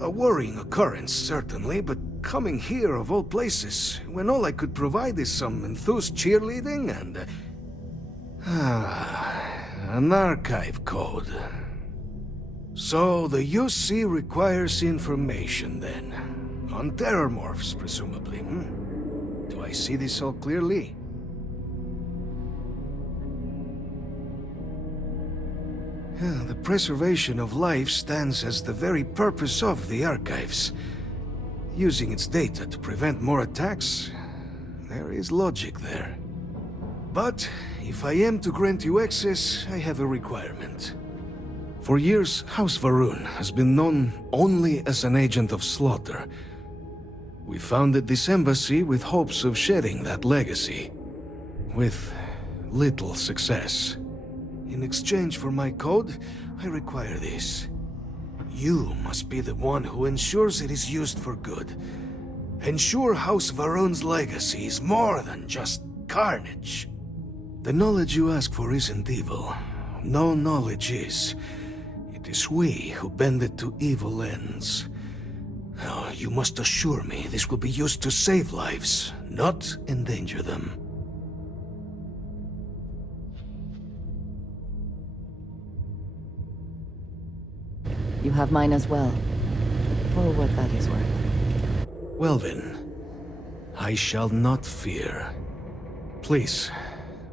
A worrying occurrence, certainly, but coming here of all places, when all I could provide is some enthused cheerleading and... an archive code. So the UC requires information, then. On terror morphs, presumably, hmm? Do I see this all clearly? The preservation of life stands as the very purpose of the archives. Using its data to prevent more attacks, there is logic there. But if I am to grant you access, I have a requirement. For years, House Varun has been known only as an agent of slaughter. We founded this embassy with hopes of shedding that legacy, with little success. In exchange for my code, I require this. You must be the one who ensures it is used for good. Ensure House Varun's legacy is more than just carnage. The knowledge you ask for isn't evil. No knowledge is. It is we who bend it to evil ends. Now, you must assure me this will be used to save lives, not endanger them. You have mine as well, for what that is worth. Well then, I shall not fear. Please,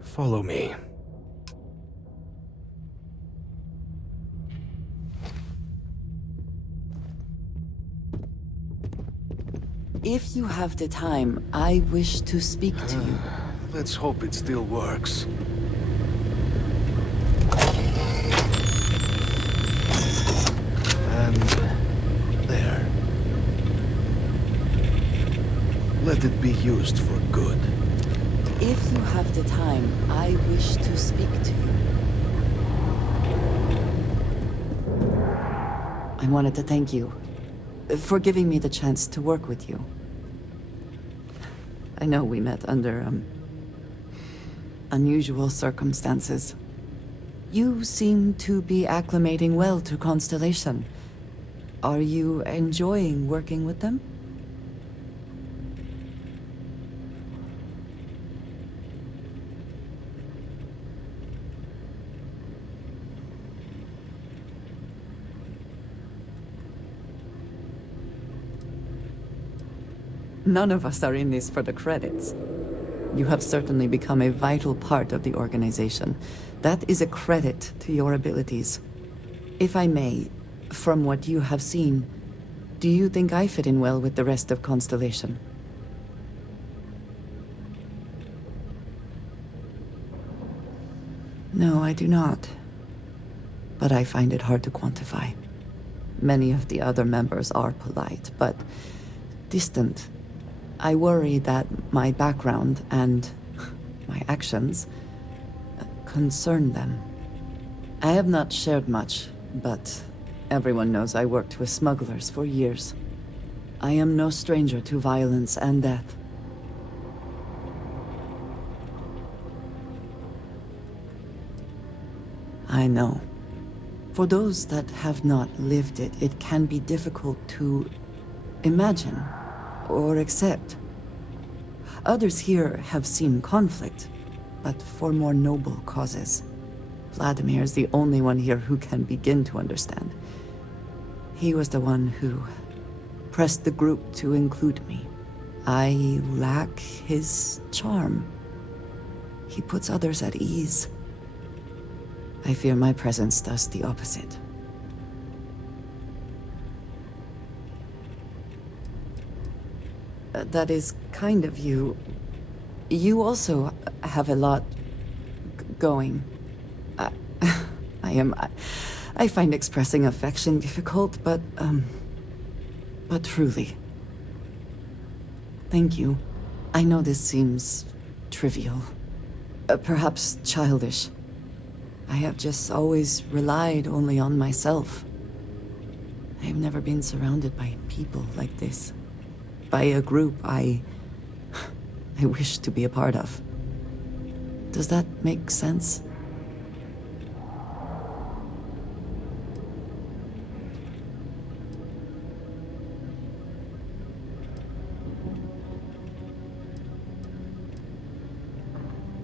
follow me. If you have the time, I wish to speak to you. Let's hope it still works. And there. Let it be used for good. If you have the time, I wish to speak to you. I wanted to thank you for giving me the chance to work with you. I know we met under, unusual circumstances. You seem to be acclimating well to Constellation. Are you enjoying working with them? None of us are in this for the credits. You have certainly become a vital part of the organization. That is a credit to your abilities. If I may, from what you have seen, do you think I fit in well with the rest of Constellation? No, I do not. But I find it hard to quantify. Many of the other members are polite, but distant. I worry that my background and my actions concern them. I have not shared much, but everyone knows I worked with smugglers for years. I am no stranger to violence and death. I know. For those that have not lived it, it can be difficult to imagine or accept. Others here have seen conflict, but for more noble causes. Vladimir is the only one here who can begin to understand. He was the one who pressed the group to include me. I lack his charm. He puts others at ease. I fear my presence does the opposite. That is kind of you. You also have a lot going. I find expressing affection difficult, but truly. Thank you. I know this seems trivial, perhaps childish. I have just always relied only on myself. I have never been surrounded by people like this. By a group I wish to be a part of. Does that make sense?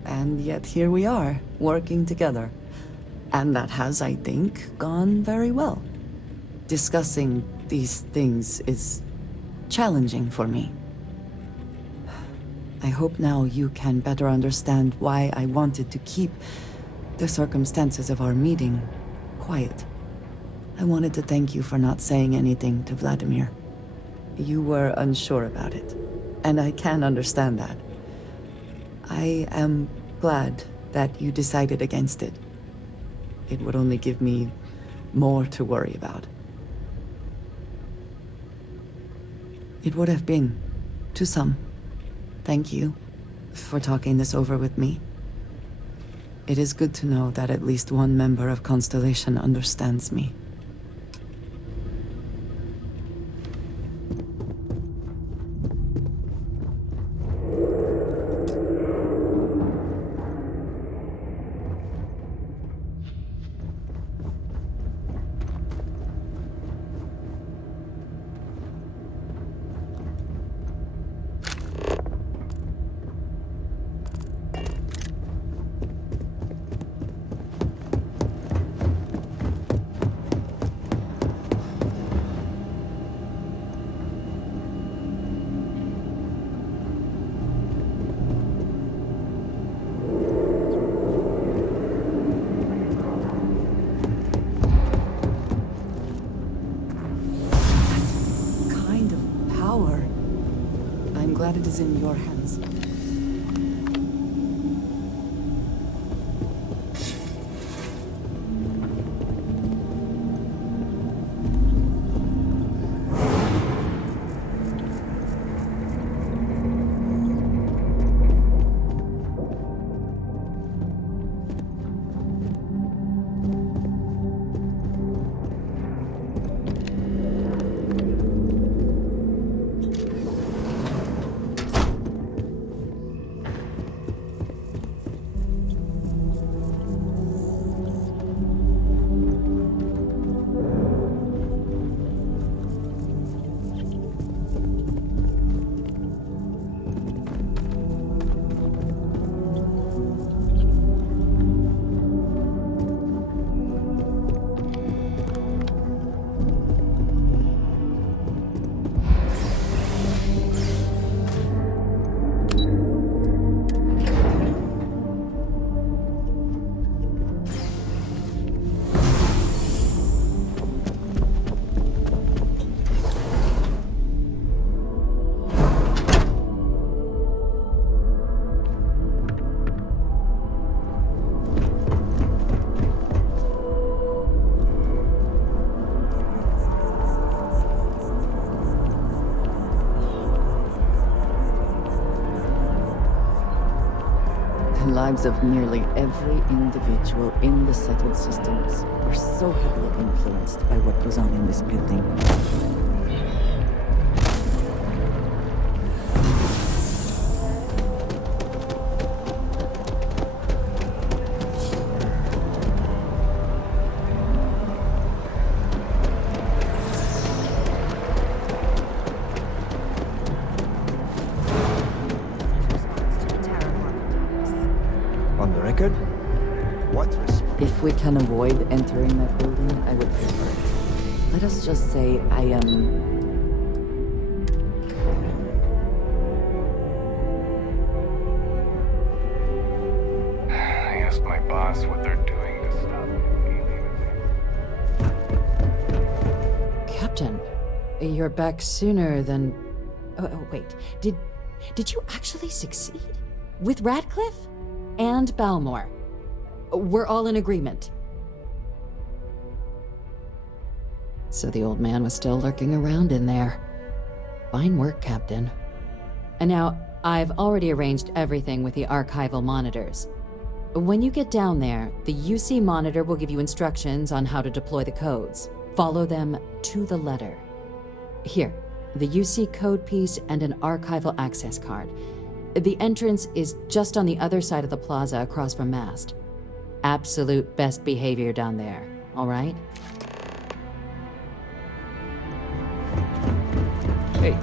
And yet here we are, working together. And that has, I think, gone very well. Discussing these things is challenging for me. I hope now you can better understand why I wanted to keep the circumstances of our meeting quiet. I wanted to thank you for not saying anything to Vladimir. You were unsure about it, and I can understand that. I am glad that you decided against it. It would only give me more to worry about. It would have been, to some. Thank you for talking this over with me. It is good to know that at least one member of Constellation understands me. I'm glad it is in your hands. The lives of nearly every individual in the settled systems are so heavily influenced by what goes on in this building. On the record? What response? If we can avoid entering that building, I would prefer it. Let us just say I am... I asked my boss what they're doing to stop me. Captain, you're back sooner than... Oh, wait. Did you actually succeed? With Radcliffe? And Balmore. We're all in agreement. So the old man was still lurking around in there. Fine work, Captain. And now, I've already arranged everything with the archival monitors. When you get down there, the UC monitor will give you instructions on how to deploy the codes. Follow them to the letter. Here, the UC code piece and an archival access card. The entrance is just on the other side of the plaza across from Mast. Absolute best behavior down there, all right? Hey.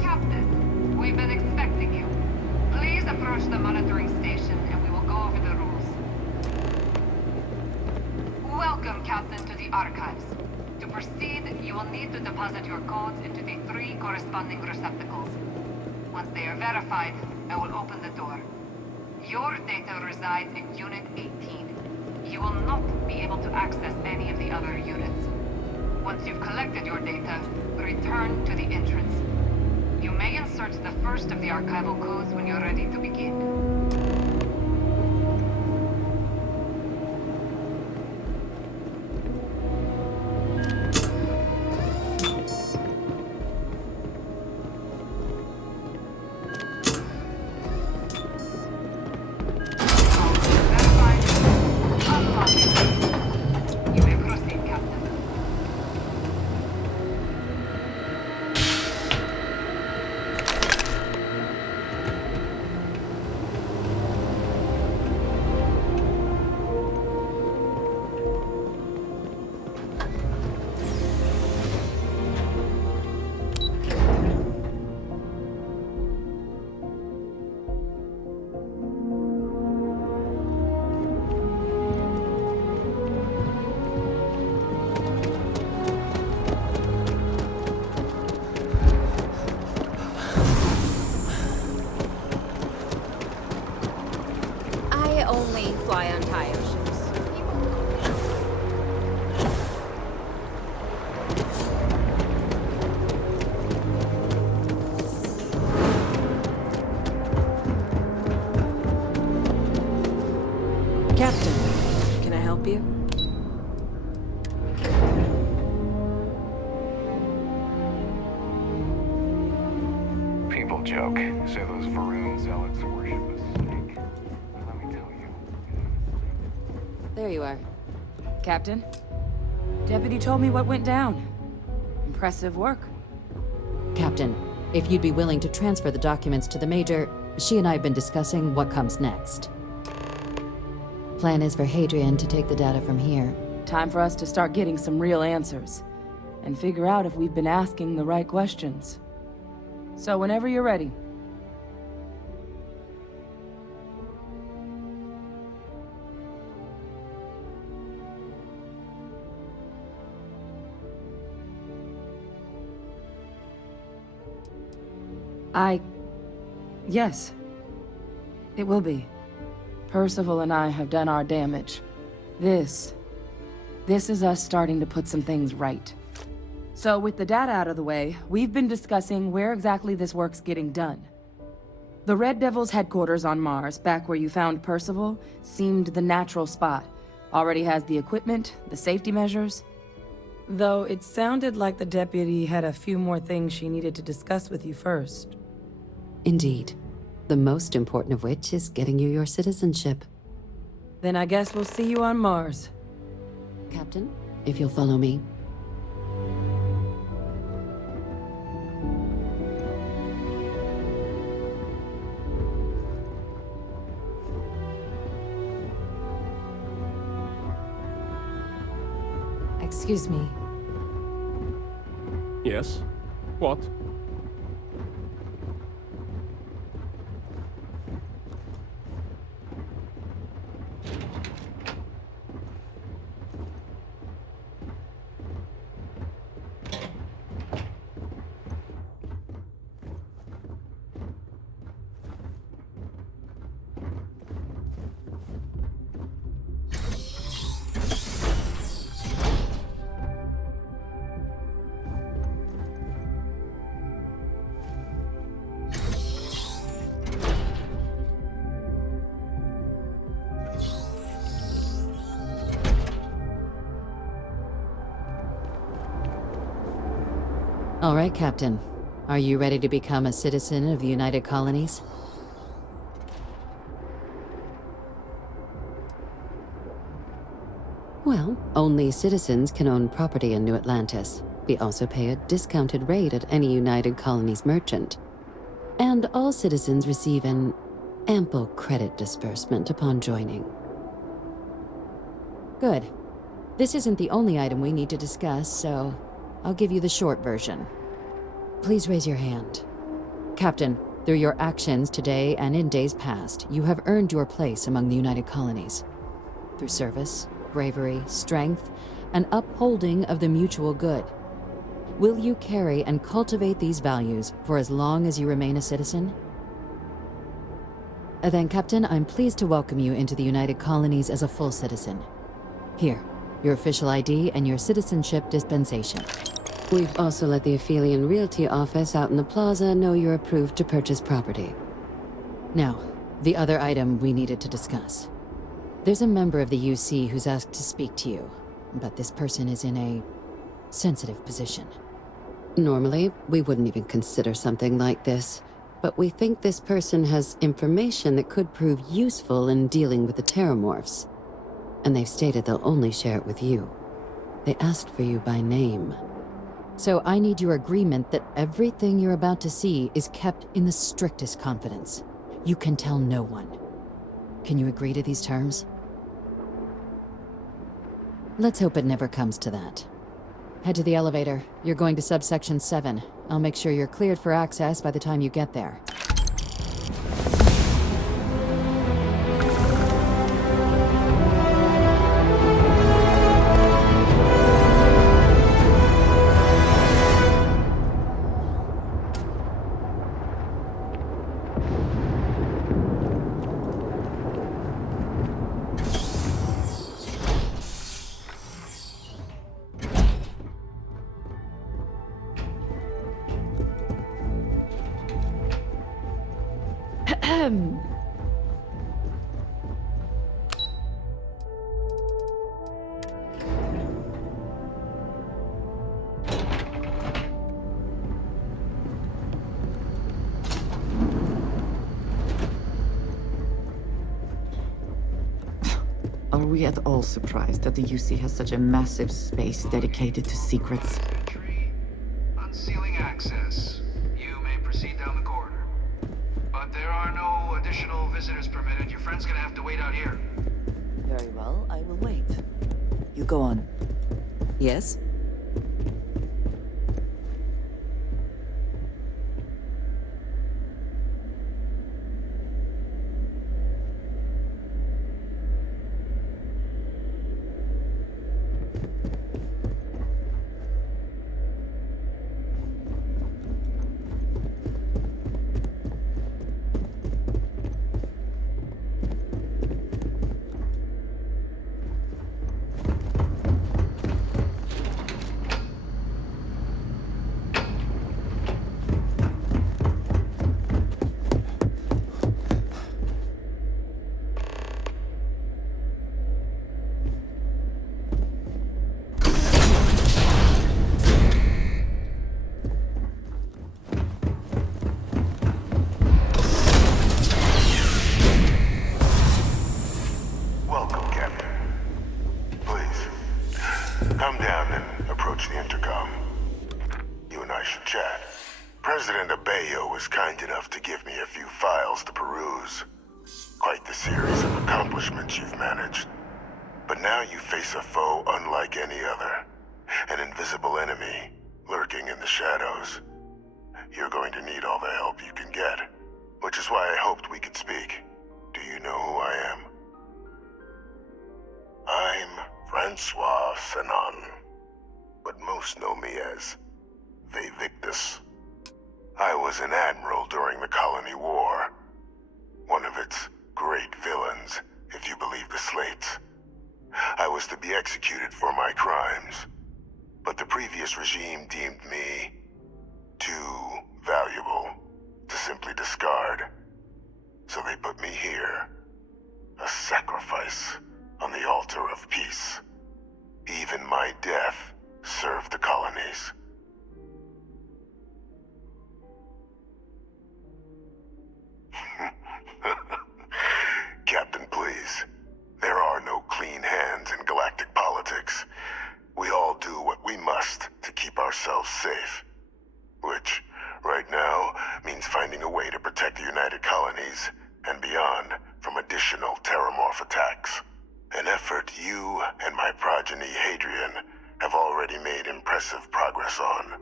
Captain, we've been expecting you. Please approach the monitoring station and we will go over the rules. Welcome, Captain, to the archives. To proceed, you will need to deposit your codes into the 3 corresponding receptacles. Once they are verified, I will open the door. Your data resides in Unit 18. You will not be able to access any of the other units. Once you've collected your data, return to the entrance. You may insert the first of the archival codes when you're ready to begin. You may proceed, Captain. I only fly on tire ships. Captain, can I help you? People joke. Say those Varun zealots worship a snake. Let me tell you. There you are. Captain, Deputy told me what went down. Impressive work. Captain, if you'd be willing to transfer the documents to the Major, she and I have been discussing what comes next. Plan is for Hadrian to take the data from here. Time for us to start getting some real answers. And figure out if we've been asking the right questions. So whenever you're ready. Yes. It will be. Percival and I have done our damage. This is us starting to put some things right. So with the data out of the way, we've been discussing where exactly this work's getting done. The Red Devil's headquarters on Mars, back where you found Percival, seemed the natural spot. Already has the equipment, the safety measures. Though it sounded like the deputy had a few more things she needed to discuss with you first. Indeed. The most important of which is getting you your citizenship. Then I guess we'll see you on Mars. Captain, if you'll follow me. Excuse me. Yes? What? All right, Captain. Are you ready to become a citizen of the United Colonies? Well, only citizens can own property in New Atlantis. We also pay a discounted rate at any United Colonies merchant. And all citizens receive an ample credit disbursement upon joining. Good. This isn't the only item we need to discuss, so I'll give you the short version. Please raise your hand. Captain, through your actions today and in days past, you have earned your place among the United Colonies. Through service, bravery, strength, and upholding of the mutual good. Will you carry and cultivate these values for as long as you remain a citizen? Then, Captain, I'm pleased to welcome you into the United Colonies as a full citizen. Here, your official ID and your citizenship dispensation. We've also let the Aphelion Realty office out in the plaza know you're approved to purchase property. Now, the other item we needed to discuss. There's a member of the UC who's asked to speak to you, but this person is in a sensitive position. Normally, we wouldn't even consider something like this, but we think this person has information that could prove useful in dealing with the Terramorphs. And they've stated they'll only share it with you. They asked for you by name. So I need your agreement that everything you're about to see is kept in the strictest confidence. You can tell no one. Can you agree to these terms? Let's hope it never comes to that. Head to the elevator. You're going to subsection 7. I'll make sure you're cleared for access by the time you get there. Are we at all surprised that the UC has such a massive space dedicated to secrets? Unsealing access. You may proceed down the corridor. But there are no additional visitors permitted. Your friend's gonna have to wait out here. Very well, I will wait. You go on. Yes? Welcome, Captain. Please, come down and approach the intercom. You and I should chat. President Abeyo was kind enough to give me a few files to peruse. Quite the series of accomplishments you've managed. But now you face a foe unlike any other. An invisible enemy, lurking in the shadows. You're going to need all the help you can get. Which is why I hoped we could speak. Do you know who I am? I'm Francois Sanon. But most know me as Vivictus. I was an admiral during the Colony War. One of its great villains, if you believe the slates. I was to be executed for my crimes. But the previous regime deemed me too valuable to simply discard. So they put me here. A sacrifice on the altar of peace. Even my death served the colonies. Captain, please. There are no clean hands in galactic politics. We all do what we must to keep ourselves safe. Which, right now, means finding a way to protect the United Colonies and beyond from additional terramorph attacks. An effort you and my progeny Hadrian have already made impressive progress on.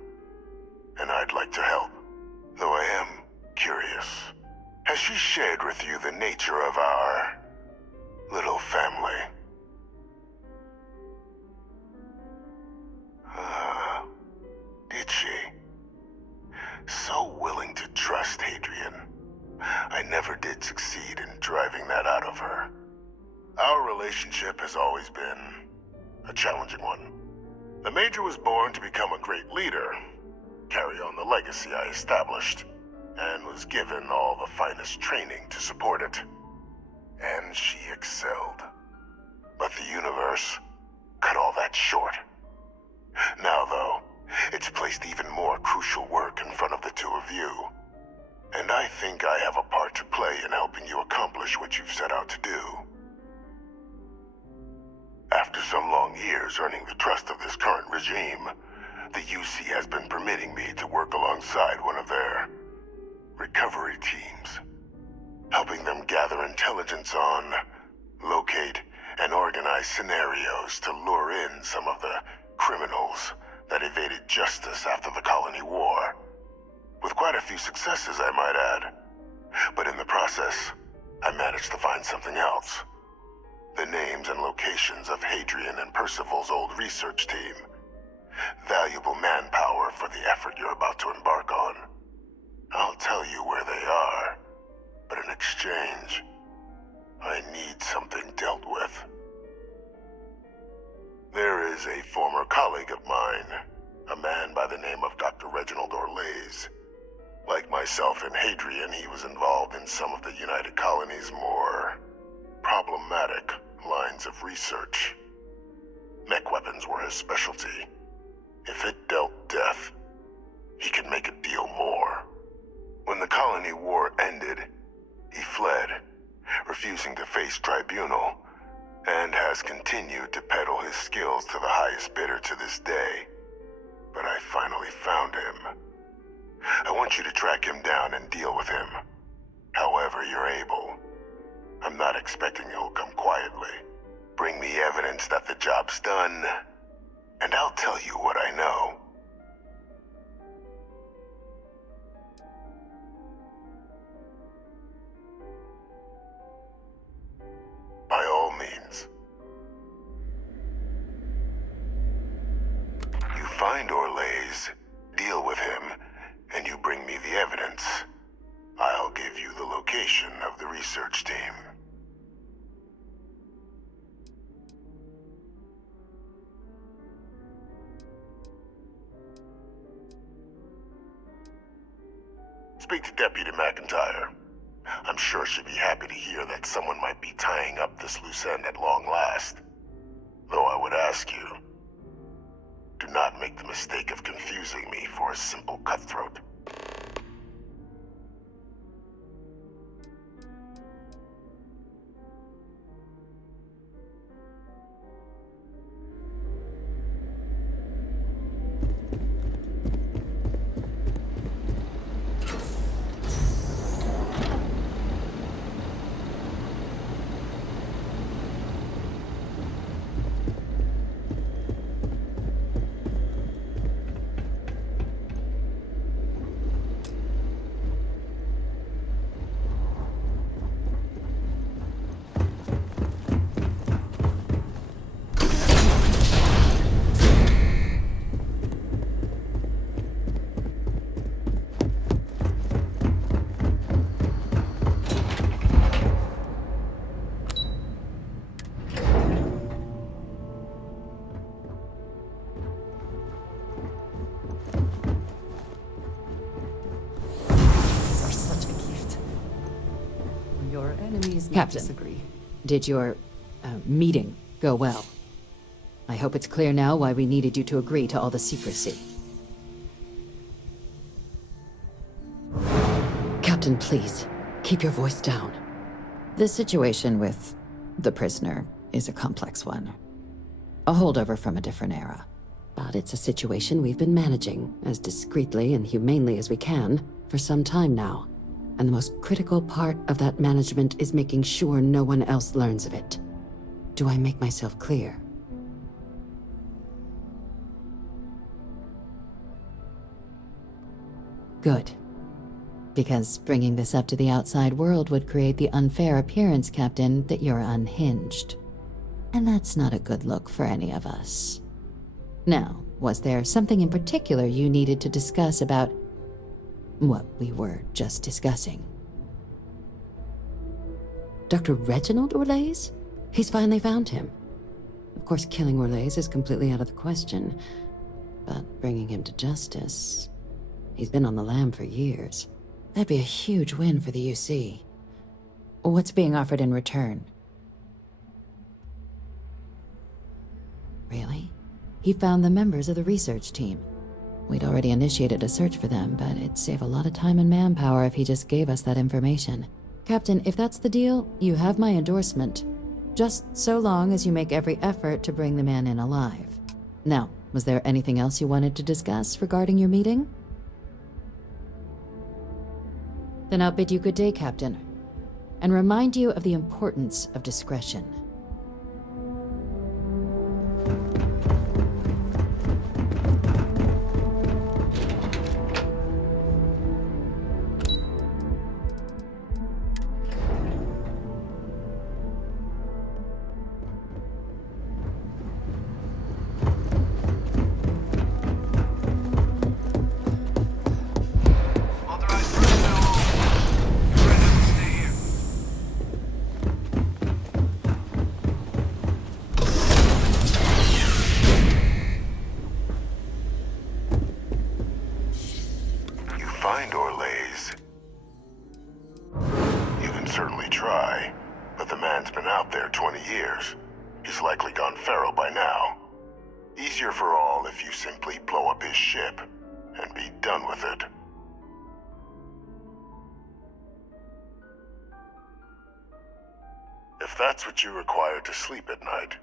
And I'd like to help, though I am curious. Has she shared with you the nature of our little family? Did she? So willing to trust Hadrian. I never did succeed in driving that out of her. Our relationship has always been a challenging one. The Major was born to become a great leader, carry on the legacy I established, and was given all the finest training to support it. And she excelled. But the universe cut all that short. Now, though, it's placed even more crucial work in front of the two of you. And I think I have a part to play in helping you accomplish what you've set out to do. After some long years earning the trust of this current regime, the UC has been permitting me to work alongside one of their recovery teams, helping them gather intelligence on, locate, and organize scenarios to lure in some of the criminals that evaded justice after the Colony War. With quite a few successes, I might add. But in the process, I managed to find something else. The names and locations of Hadrian and Percival's old research team. Valuable manpower for the effort you're about to embark on. I'll tell you where they are, but in exchange, I need something dealt with. There is a former colleague of mine, a man by the name of Dr. Reginald Orlaise. Like myself and Hadrian, he was involved in some of the United Colony's more problematic lines of research. Mech weapons were his specialty. If it dealt death, he could make a deal more. When the Colony War ended, he fled, refusing to face tribunal, and has continued to peddle his skills to the highest bidder to this day. But I finally found him. I want you to track him down and deal with him, however you're able. I'm not expecting he'll come quietly. Bring me evidence that the job's done, and I'll tell you what I know. By all means. You find Orlaise, deal with him, and you bring me the evidence. I'll give you the location of the research team. Speak to Deputy McIntyre. I'm sure she'd be happy to hear that someone might be tying up this loose end at long last. Though I would ask you, do not make the mistake of confusing me for a simple cutthroat. Captain, disagree. did your meeting go well? I hope it's clear now why we needed you to agree to all the secrecy. Captain, please, keep your voice down. The situation with the prisoner is a complex one. A holdover from a different era. But it's a situation we've been managing as discreetly and humanely as we can for some time now. And the most critical part of that management is making sure no one else learns of it. Do I make myself clear? Good. Because bringing this up to the outside world would create the unfair appearance, Captain, that you're unhinged. And that's not a good look for any of us. Now, was there something in particular you needed to discuss about what we were just discussing? Dr. Reginald Orlaise? He's finally found him. Of course, killing Orlaise is completely out of the question, but bringing him to justice... He's been on the lam for years. That'd be a huge win for the UC. What's being offered in return? Really? He found the members of the research team. We'd already initiated a search for them, but it'd save a lot of time and manpower if he just gave us that information. Captain, if that's the deal, you have my endorsement. Just so long as you make every effort to bring the man in alive. Now, was there anything else you wanted to discuss regarding your meeting? Then I'll bid you good day, Captain, and remind you of the importance of discretion. Find Orlaise. You can certainly try, but the man's been out there 20 years. He's likely gone feral by now. Easier for all if you simply blow up his ship and be done with it. If that's what you require to sleep at night,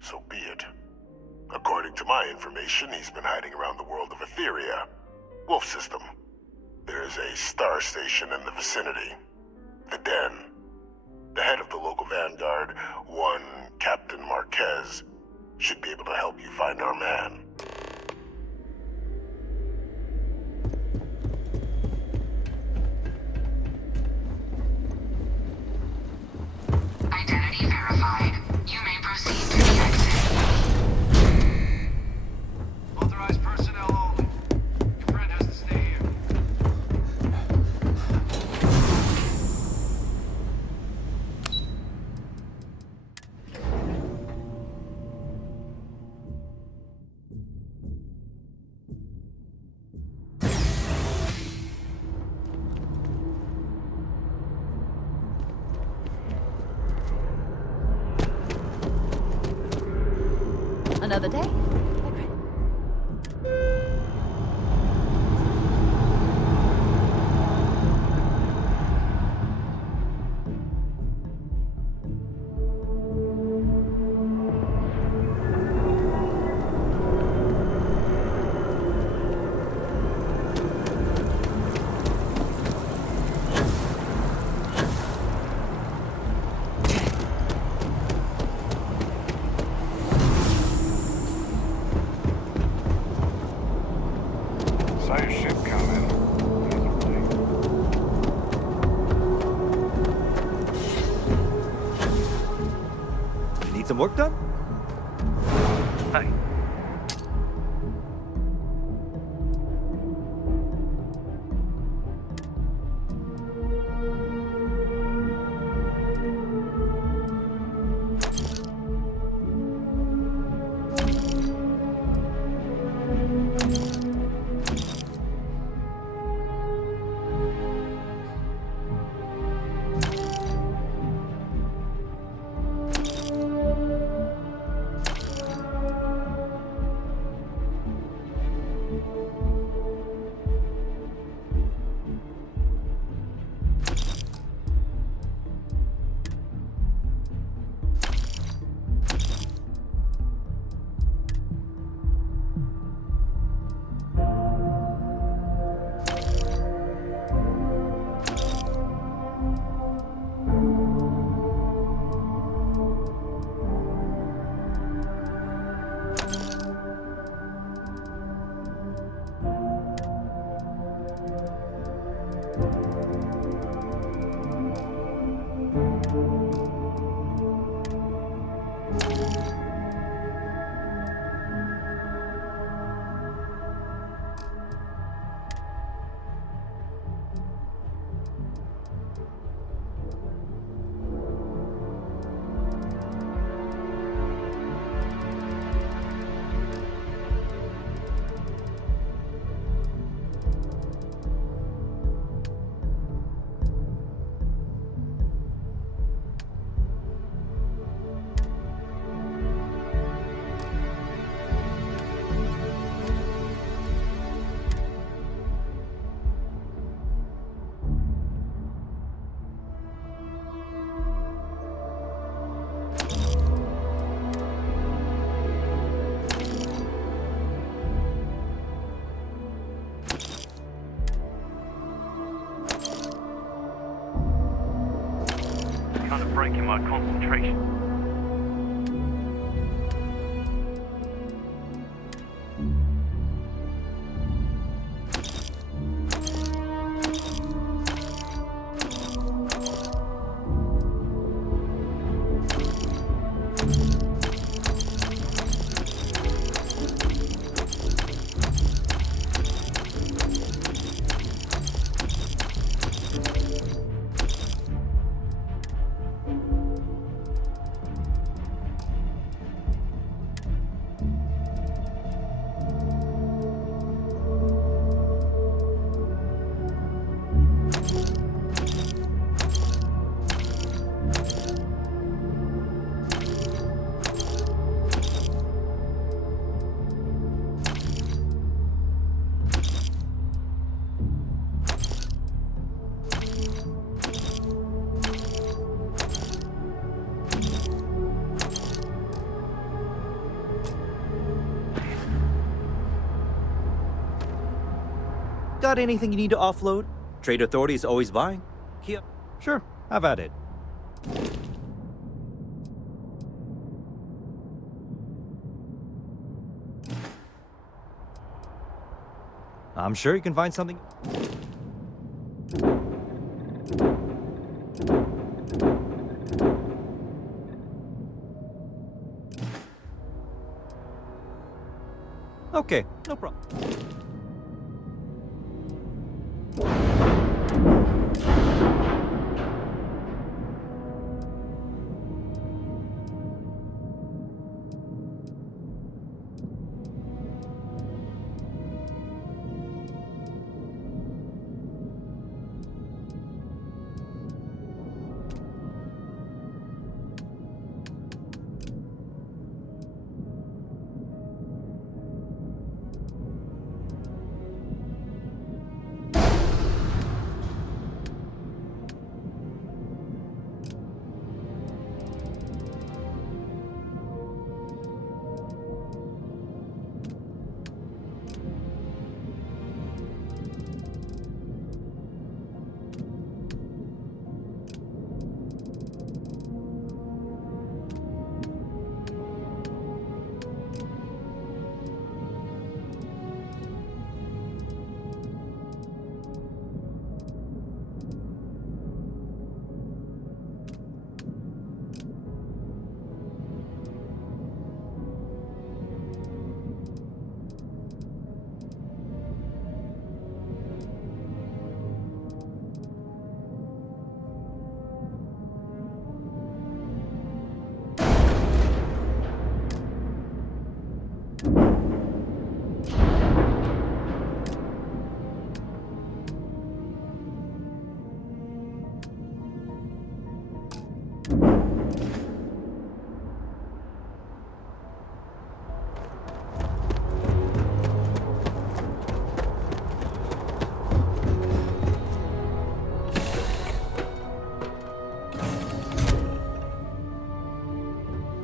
so be it. According to my information, he's been hiding around the world of Etheria, Wolf System. There is a star station in the vicinity, the Den. The head of the local vanguard, one Captain Marquez, should be able to help you find our man. Identity verified. You may proceed to the exit. Authorized personnel only. Your friend has to stay here. Another day? Saw your ship coming. You need some work done? Hi. breaking my concentration. Got anything you need to offload? Trade Authority is always buying. Kia? Sure, have at it. I'm sure you can find something. Okay, no problem.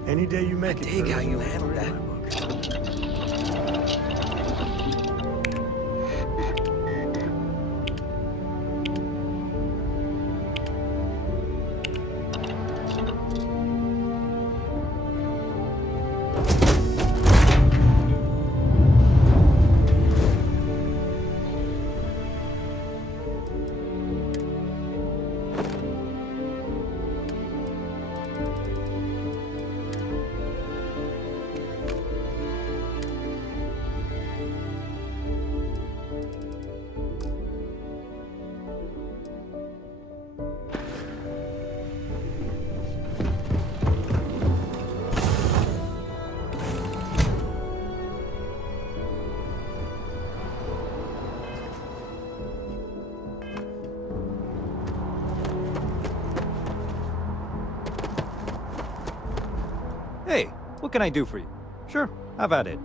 Any day you make it. Dig how you handled that. Hey, what can I do for you? Sure, have at it.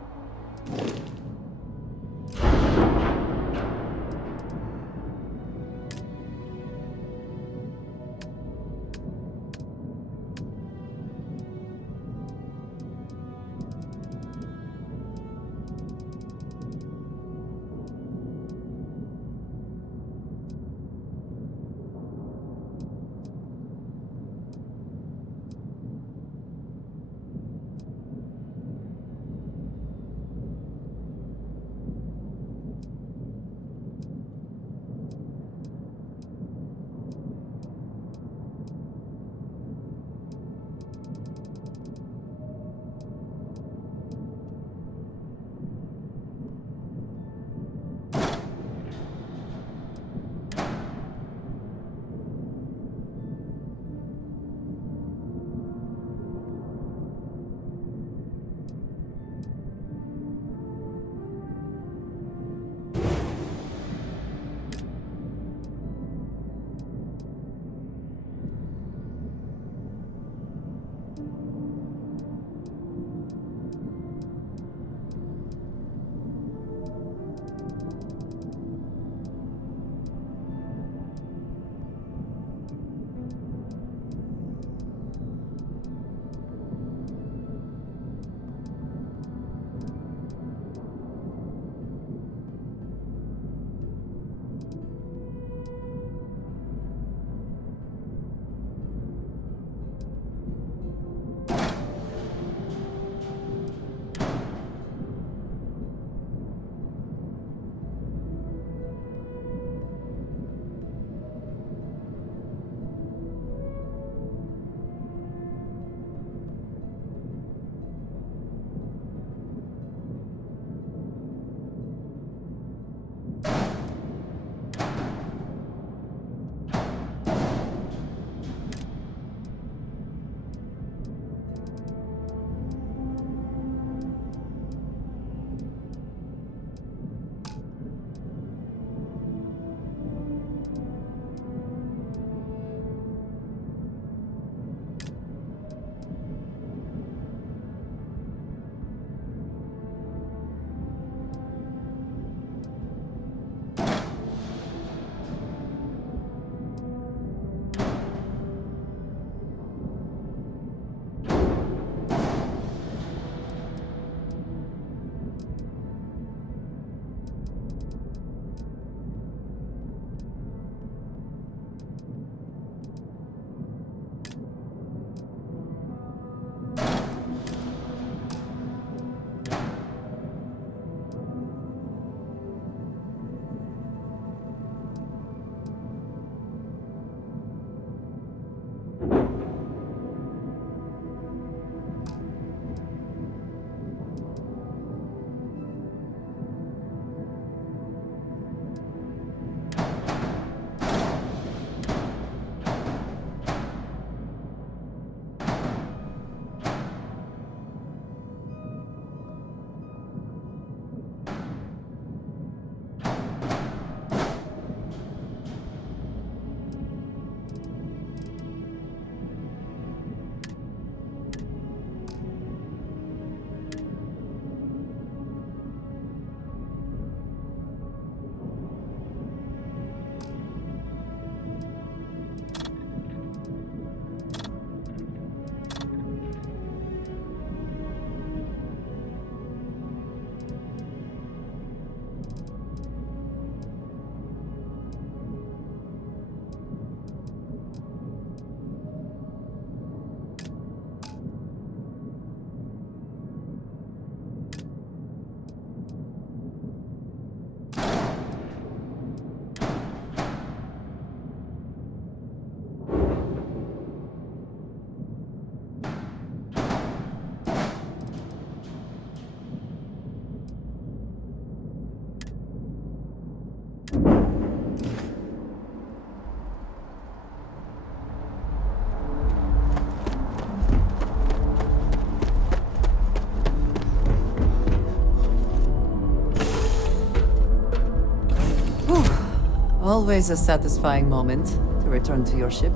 Always a satisfying moment to return to your ship.